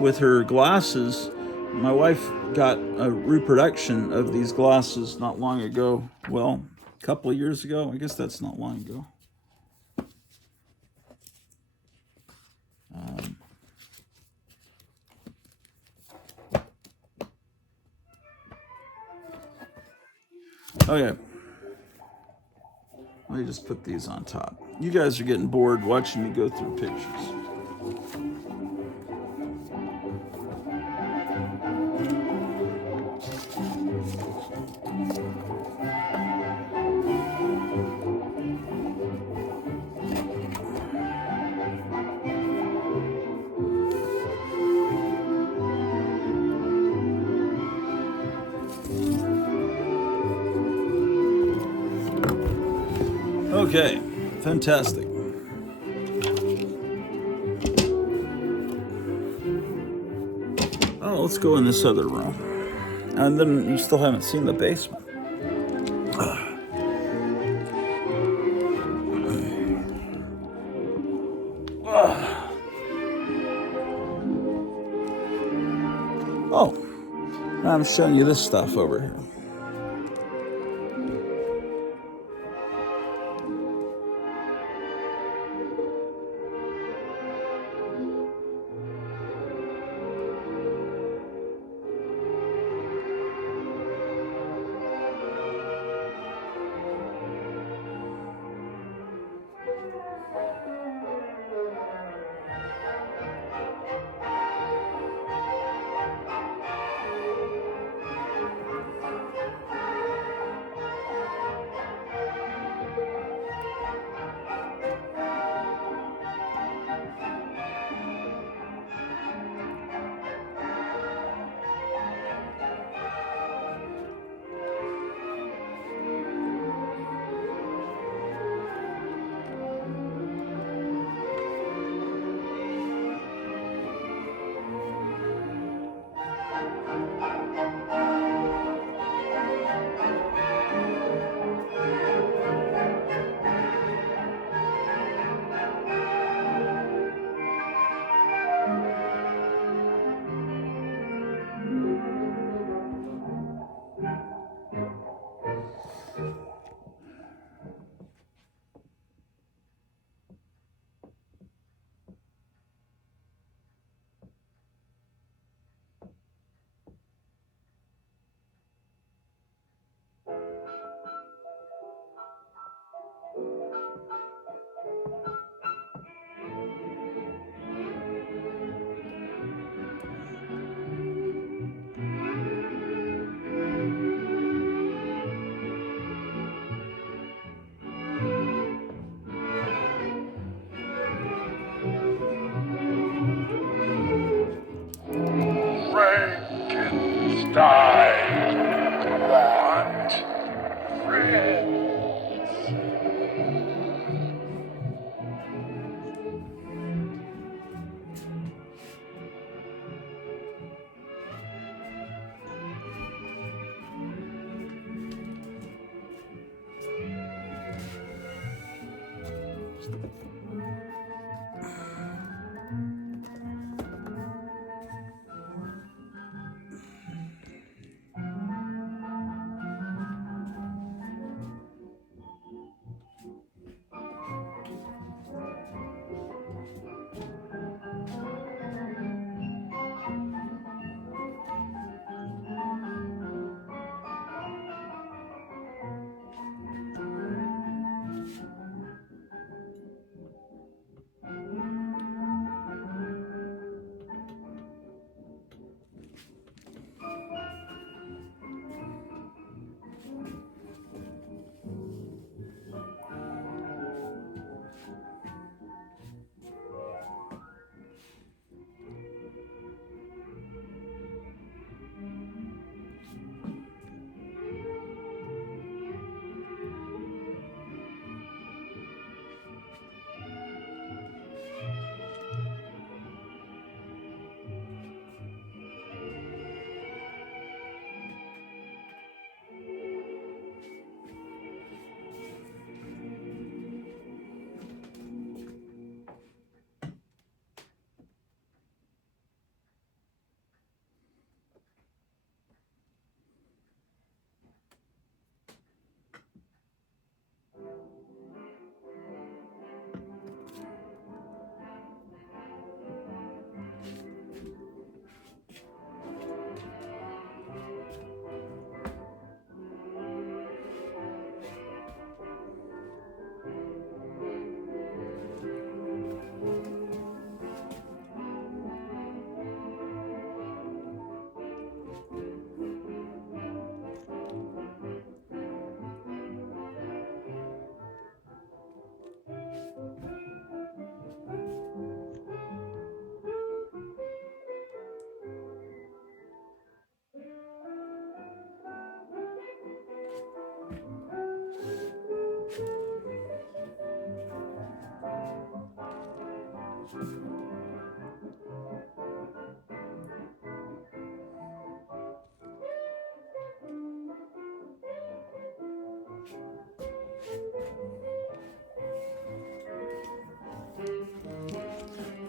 with her glasses. My wife got a reproduction of these glasses not long ago. Well, a couple of years ago. I guess that's not long ago. Okay. Let me just put these on top. You guys are getting bored watching me go through pictures. Okay, fantastic. Oh, let's go in this other room. And then you still haven't seen the basement. Oh, now I'm showing you this stuff over here.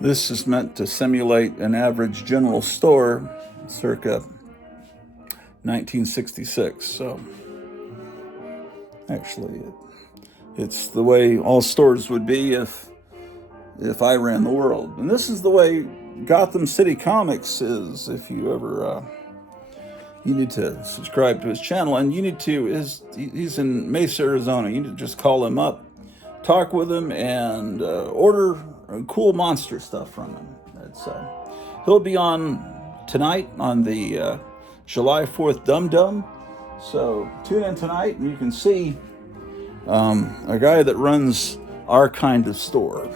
This is meant to simulate an average general store circa 1966. So actually, it's the way all stores would be if I ran the world. And this is the way Gotham City Comics is. If you ever you need to subscribe to his channel, and you need to. He's in Mesa, Arizona. You need to just call him up, talk with him, and order cool monster stuff from him. He'll be on tonight on the July 4th Dum Dum. So tune in tonight, and you can see a guy that runs our kind of store.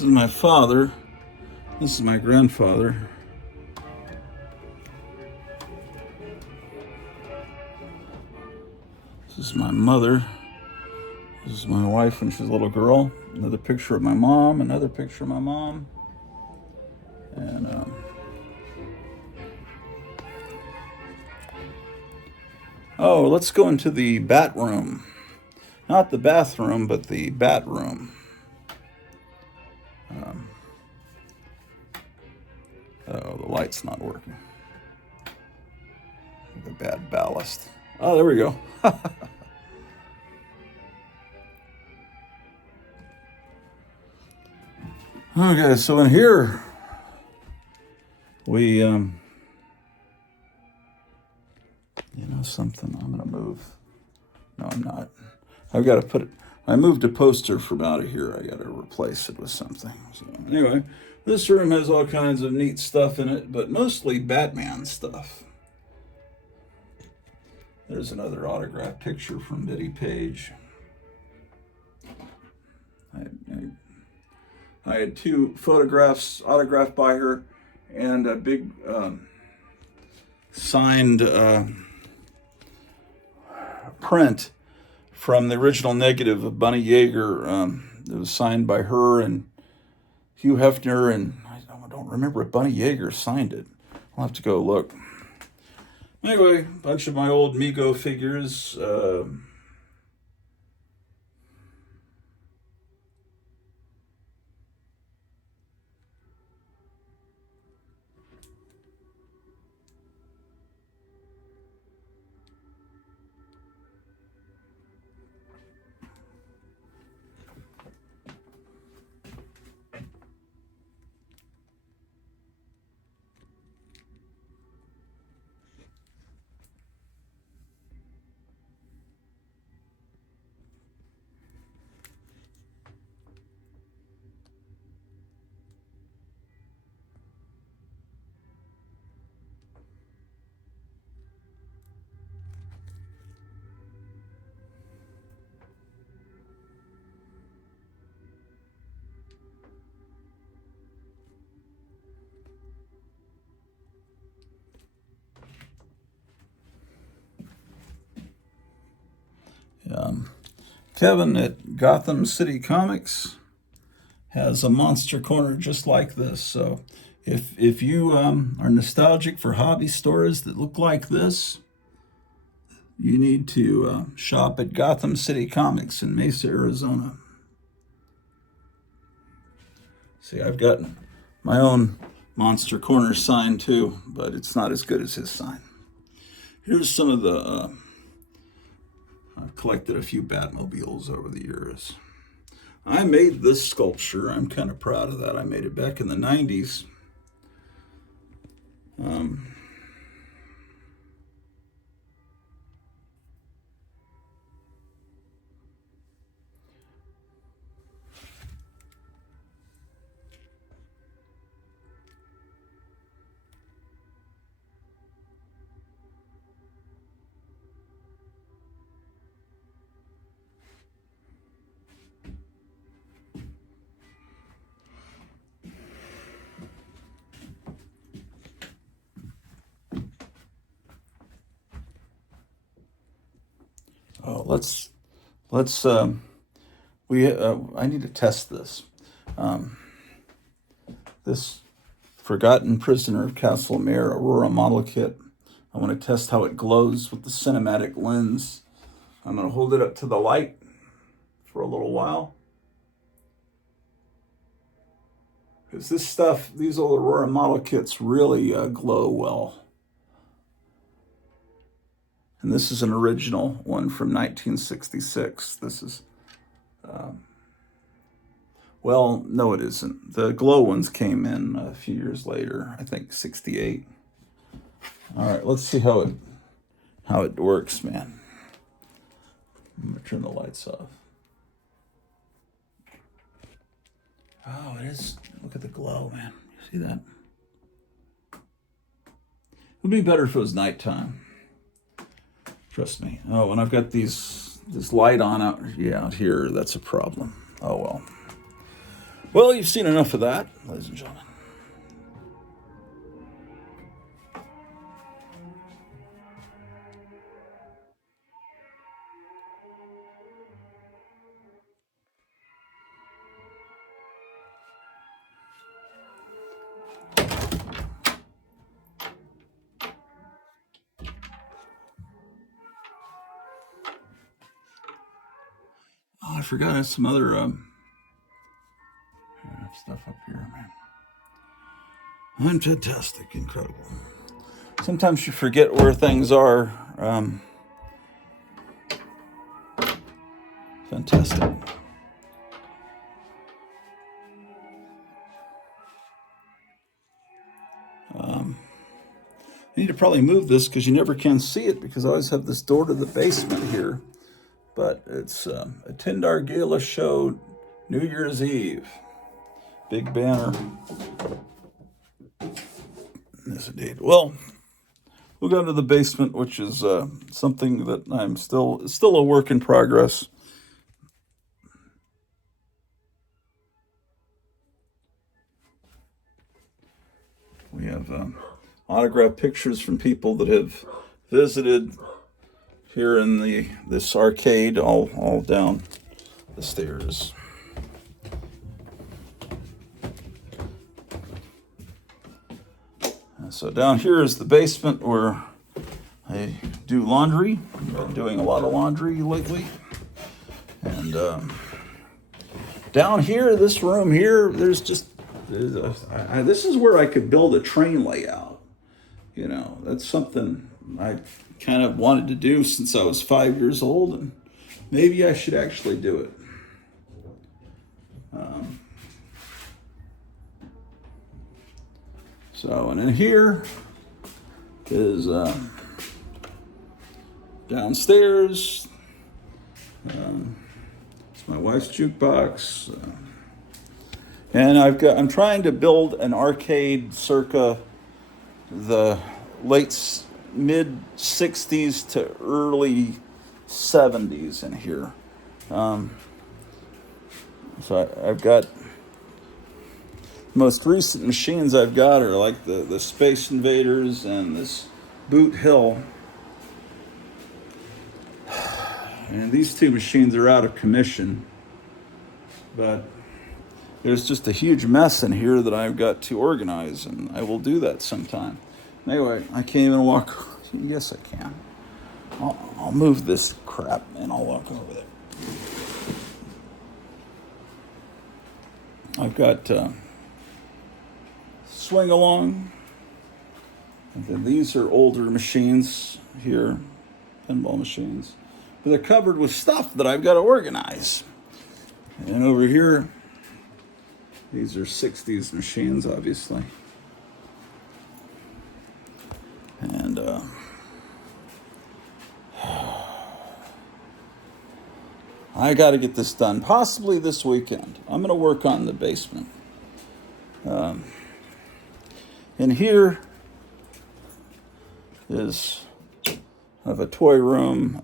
This is my father. This is my grandfather. This is my mother. This is my wife when she's a little girl. Another picture of my mom. Another picture of my mom. And oh, let's go into the bat room. Not the bathroom, but the bat room. Oh, the light's not working. The bad ballast. Oh, there we go. Okay, so in here, we, you know something, I'm going to move. No, I'm not. I've got to put it, I moved a poster from out of here. I got to replace it with something. So anyway, this room has all kinds of neat stuff in it, but mostly Batman stuff. There's another autograph picture from Biddy Page. I had 2 photographs autographed by her and a big signed print from the original negative of Bunny Yeager. It was signed by her and Hugh Hefner, and I don't remember if Bunny Yeager signed it. I'll have to go look. Anyway, a bunch of my old Mego figures. Kevin at Gotham City Comics has a monster corner just like this. So if you are nostalgic for hobby stores that look like this, you need to shop at Gotham City Comics in Mesa, Arizona. See, I've got my own monster corner sign too, but it's not as good as his sign. Here's some of the I've collected a few Batmobiles over the years. I made this sculpture. I'm kind of proud of that. I made it back in the 90s. Oh, I need to test this. This Forgotten Prisoner of Castlemere Aurora model kit. I want to test how it glows with the cinematic lens. I'm going to hold it up to the light for a little while. Because this stuff, these old Aurora model kits really glow well. And this is an original one from 1966. This is, well, no, it isn't. The glow ones came in a few years later, I think 68. All right, let's see how it works, man. I'm gonna turn the lights off. Oh, it is. Look at the glow, man. You see that? It would be better if it was nighttime. Trust me. Oh, and I've got this light on out here. That's a problem. Oh, well. Well, you've seen enough of that, ladies and gentlemen. Oh, I forgot I have some other stuff up here, man. I'm fantastic, incredible. Sometimes you forget where things are. Fantastic. I need to probably move this because you never can see it because I always have this door to the basement here. But it's a Tindar Gala show, New Year's Eve. Big banner. Yes, indeed. Well, we'll go to the basement, which is something that I'm still a work in progress. We have autographed pictures from people that have visited here in this arcade, all down the stairs. So down here is the basement where I do laundry. I've been doing a lot of laundry lately. And down here, this room here, this is where I could build a train layout. You know, that's something I kind of wanted to do since I was 5 years old, and maybe I should actually do it. And in here is downstairs. It's my wife's jukebox, and I'm trying to build an arcade circa the mid 60s to early 70s in here. So I've got most recent machines I've got are like the Space Invaders and this Boot Hill. And these two machines are out of commission, but there's just a huge mess in here that I've got to organize, and I will do that sometime. Anyway, I can't even walk. Yes, I can. I'll move this crap and I'll walk over there. I've got swing along. And then these are older machines here, pinball machines. But they're covered with stuff that I've got to organize. And over here, these are 60s machines, obviously. And I got to get this done, possibly this weekend. I'm going to work on the basement. And here is a toy room.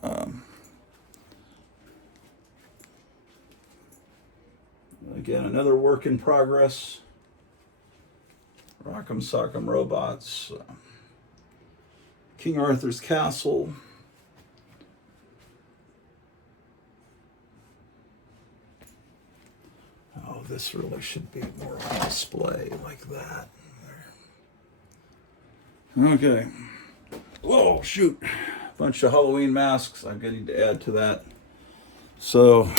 Again, another work in progress. Rock'em Sock'em Robots. King Arthur's Castle. Oh, this really should be more on display like that. Okay. Whoa, shoot. Bunch of Halloween masks. I'm going to need to add to that. So,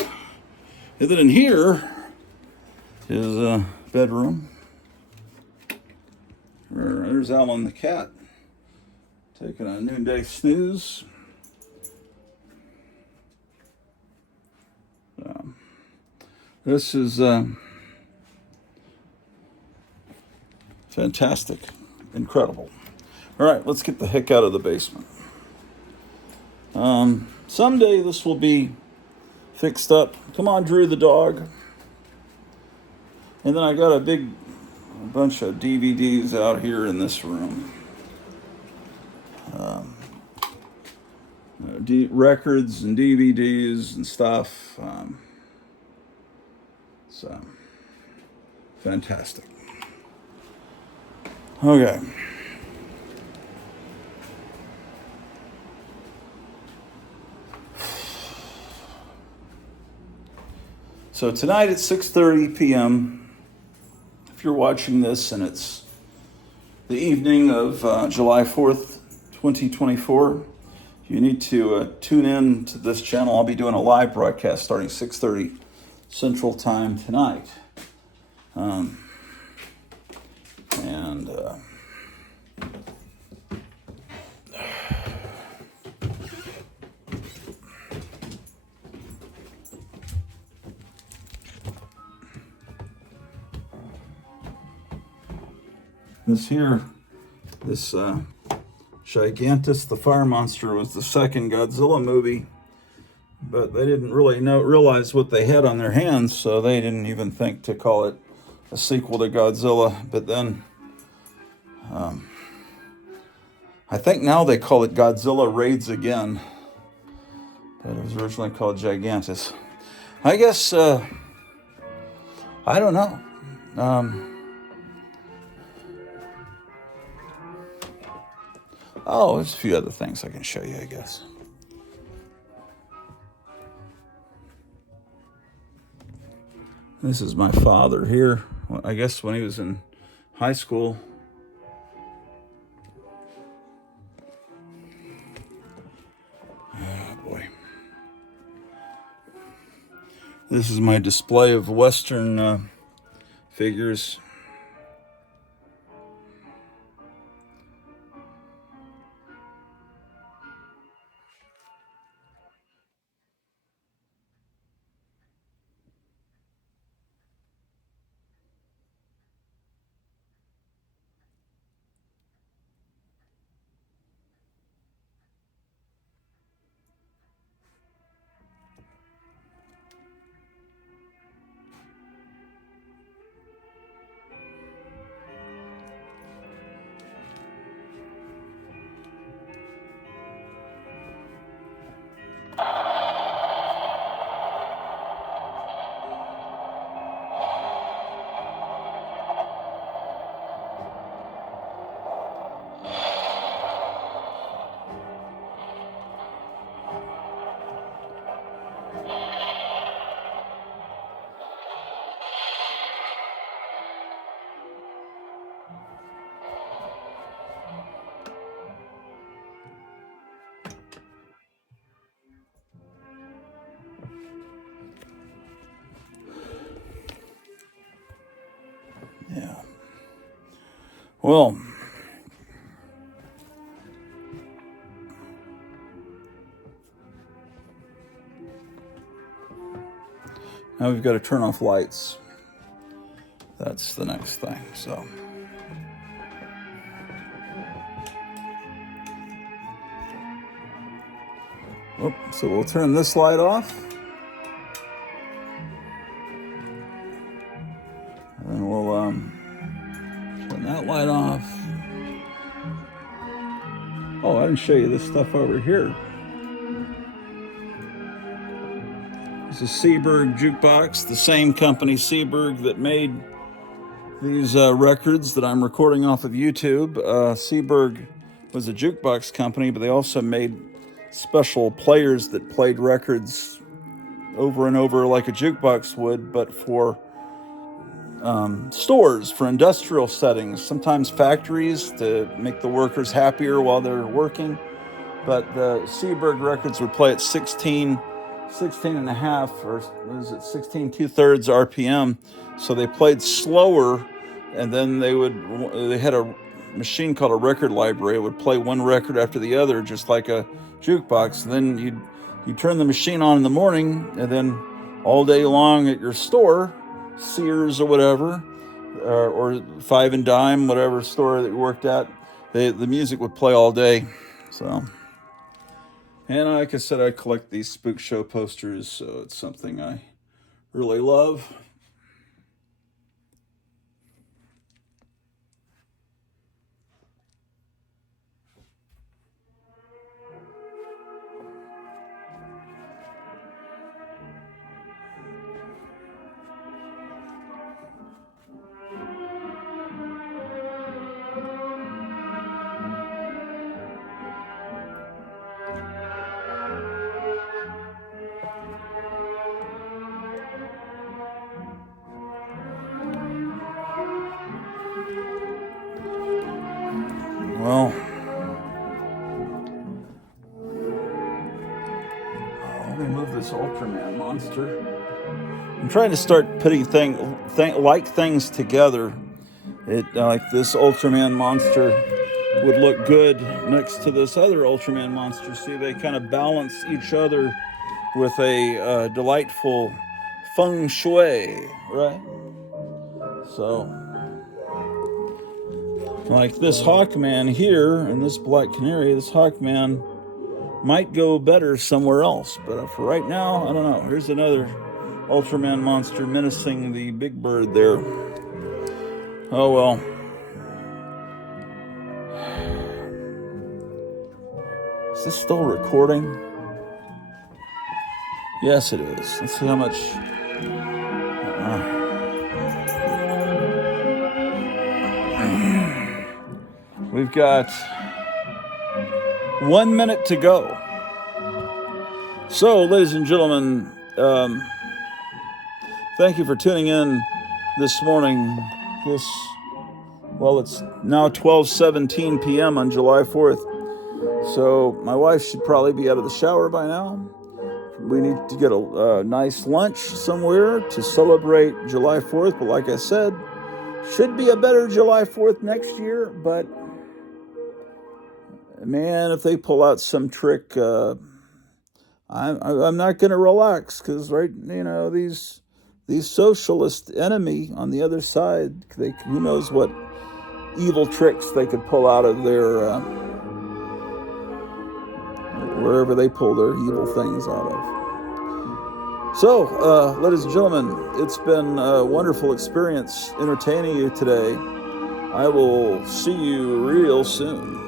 and then in here is a bedroom. There's Alan the cat taking a noonday snooze. This is fantastic, incredible. All right, let's get the heck out of the basement. Someday this will be fixed up. Come on, Drew the dog. And then I got a bunch of DVDs out here in this room. Records and DVDs and stuff. Fantastic. Okay. So tonight at 6:30 p.m., if you're watching this and it's the evening of July 4th, 2024, you need to tune in to this channel. I'll be doing a live broadcast starting 6:30 Central Time tonight. This Gigantus, the fire monster, was the second Godzilla movie, but they didn't really realize what they had on their hands, so they didn't even think to call it a sequel to Godzilla. But then, I think now they call it Godzilla Raids Again, but it was originally called Gigantus. I guess, I don't know. There's a few other things I can show you, I guess. This is my father here, I guess when he was in high school. Oh, boy. This is my display of Western figures. Yeah. Well, now we've got to turn off lights. That's the next thing, so. So we'll turn this light off. And then we'll turn that light off. Oh, I didn't show you this stuff over here. It's a Seeburg jukebox, the same company, Seeburg, that made these records that I'm recording off of YouTube. Seeburg was a jukebox company, but they also made special players that played records over and over like a jukebox would, but for stores, for industrial settings, sometimes factories, to make the workers happier while they're working. But the Seeburg records would play at 16 and a half, or was it 16 2/3 RPM. So they played slower, and then they had a machine called a record library. It would play one record after the other, just like a jukebox. And then you'd turn the machine on in the morning, and then all day long at your store, Sears or whatever, or Five and Dime, whatever store that you worked at, the music would play all day. So, and like I said, I collect these spook show posters, so it's something I really love. Well, let me move this Ultraman monster. I'm trying to start putting things together. Like this Ultraman monster would look good next to this other Ultraman monster. See, they kind of balance each other with a delightful feng shui, right? So, like this Hawkman here and this Black Canary, this Hawkman might go better somewhere else. But for right now, I don't know. Here's another Ultraman monster menacing the big bird there. Oh well. Is this still recording? Yes, it is. Let's see how much. We've got 1 minute to go. So, ladies and gentlemen, thank you for tuning in this morning. It's now 12:17 p.m. on July 4th. So my wife should probably be out of the shower by now. We need to get a nice lunch somewhere to celebrate July 4th. But like I said, should be a better July 4th next year. But man, if they pull out some trick, I'm not going to relax, because these socialist enemy on the other side, who knows what evil tricks they could pull out of their wherever they pull their evil things out of. So, ladies and gentlemen, it's been a wonderful experience entertaining you today. I will see you real soon.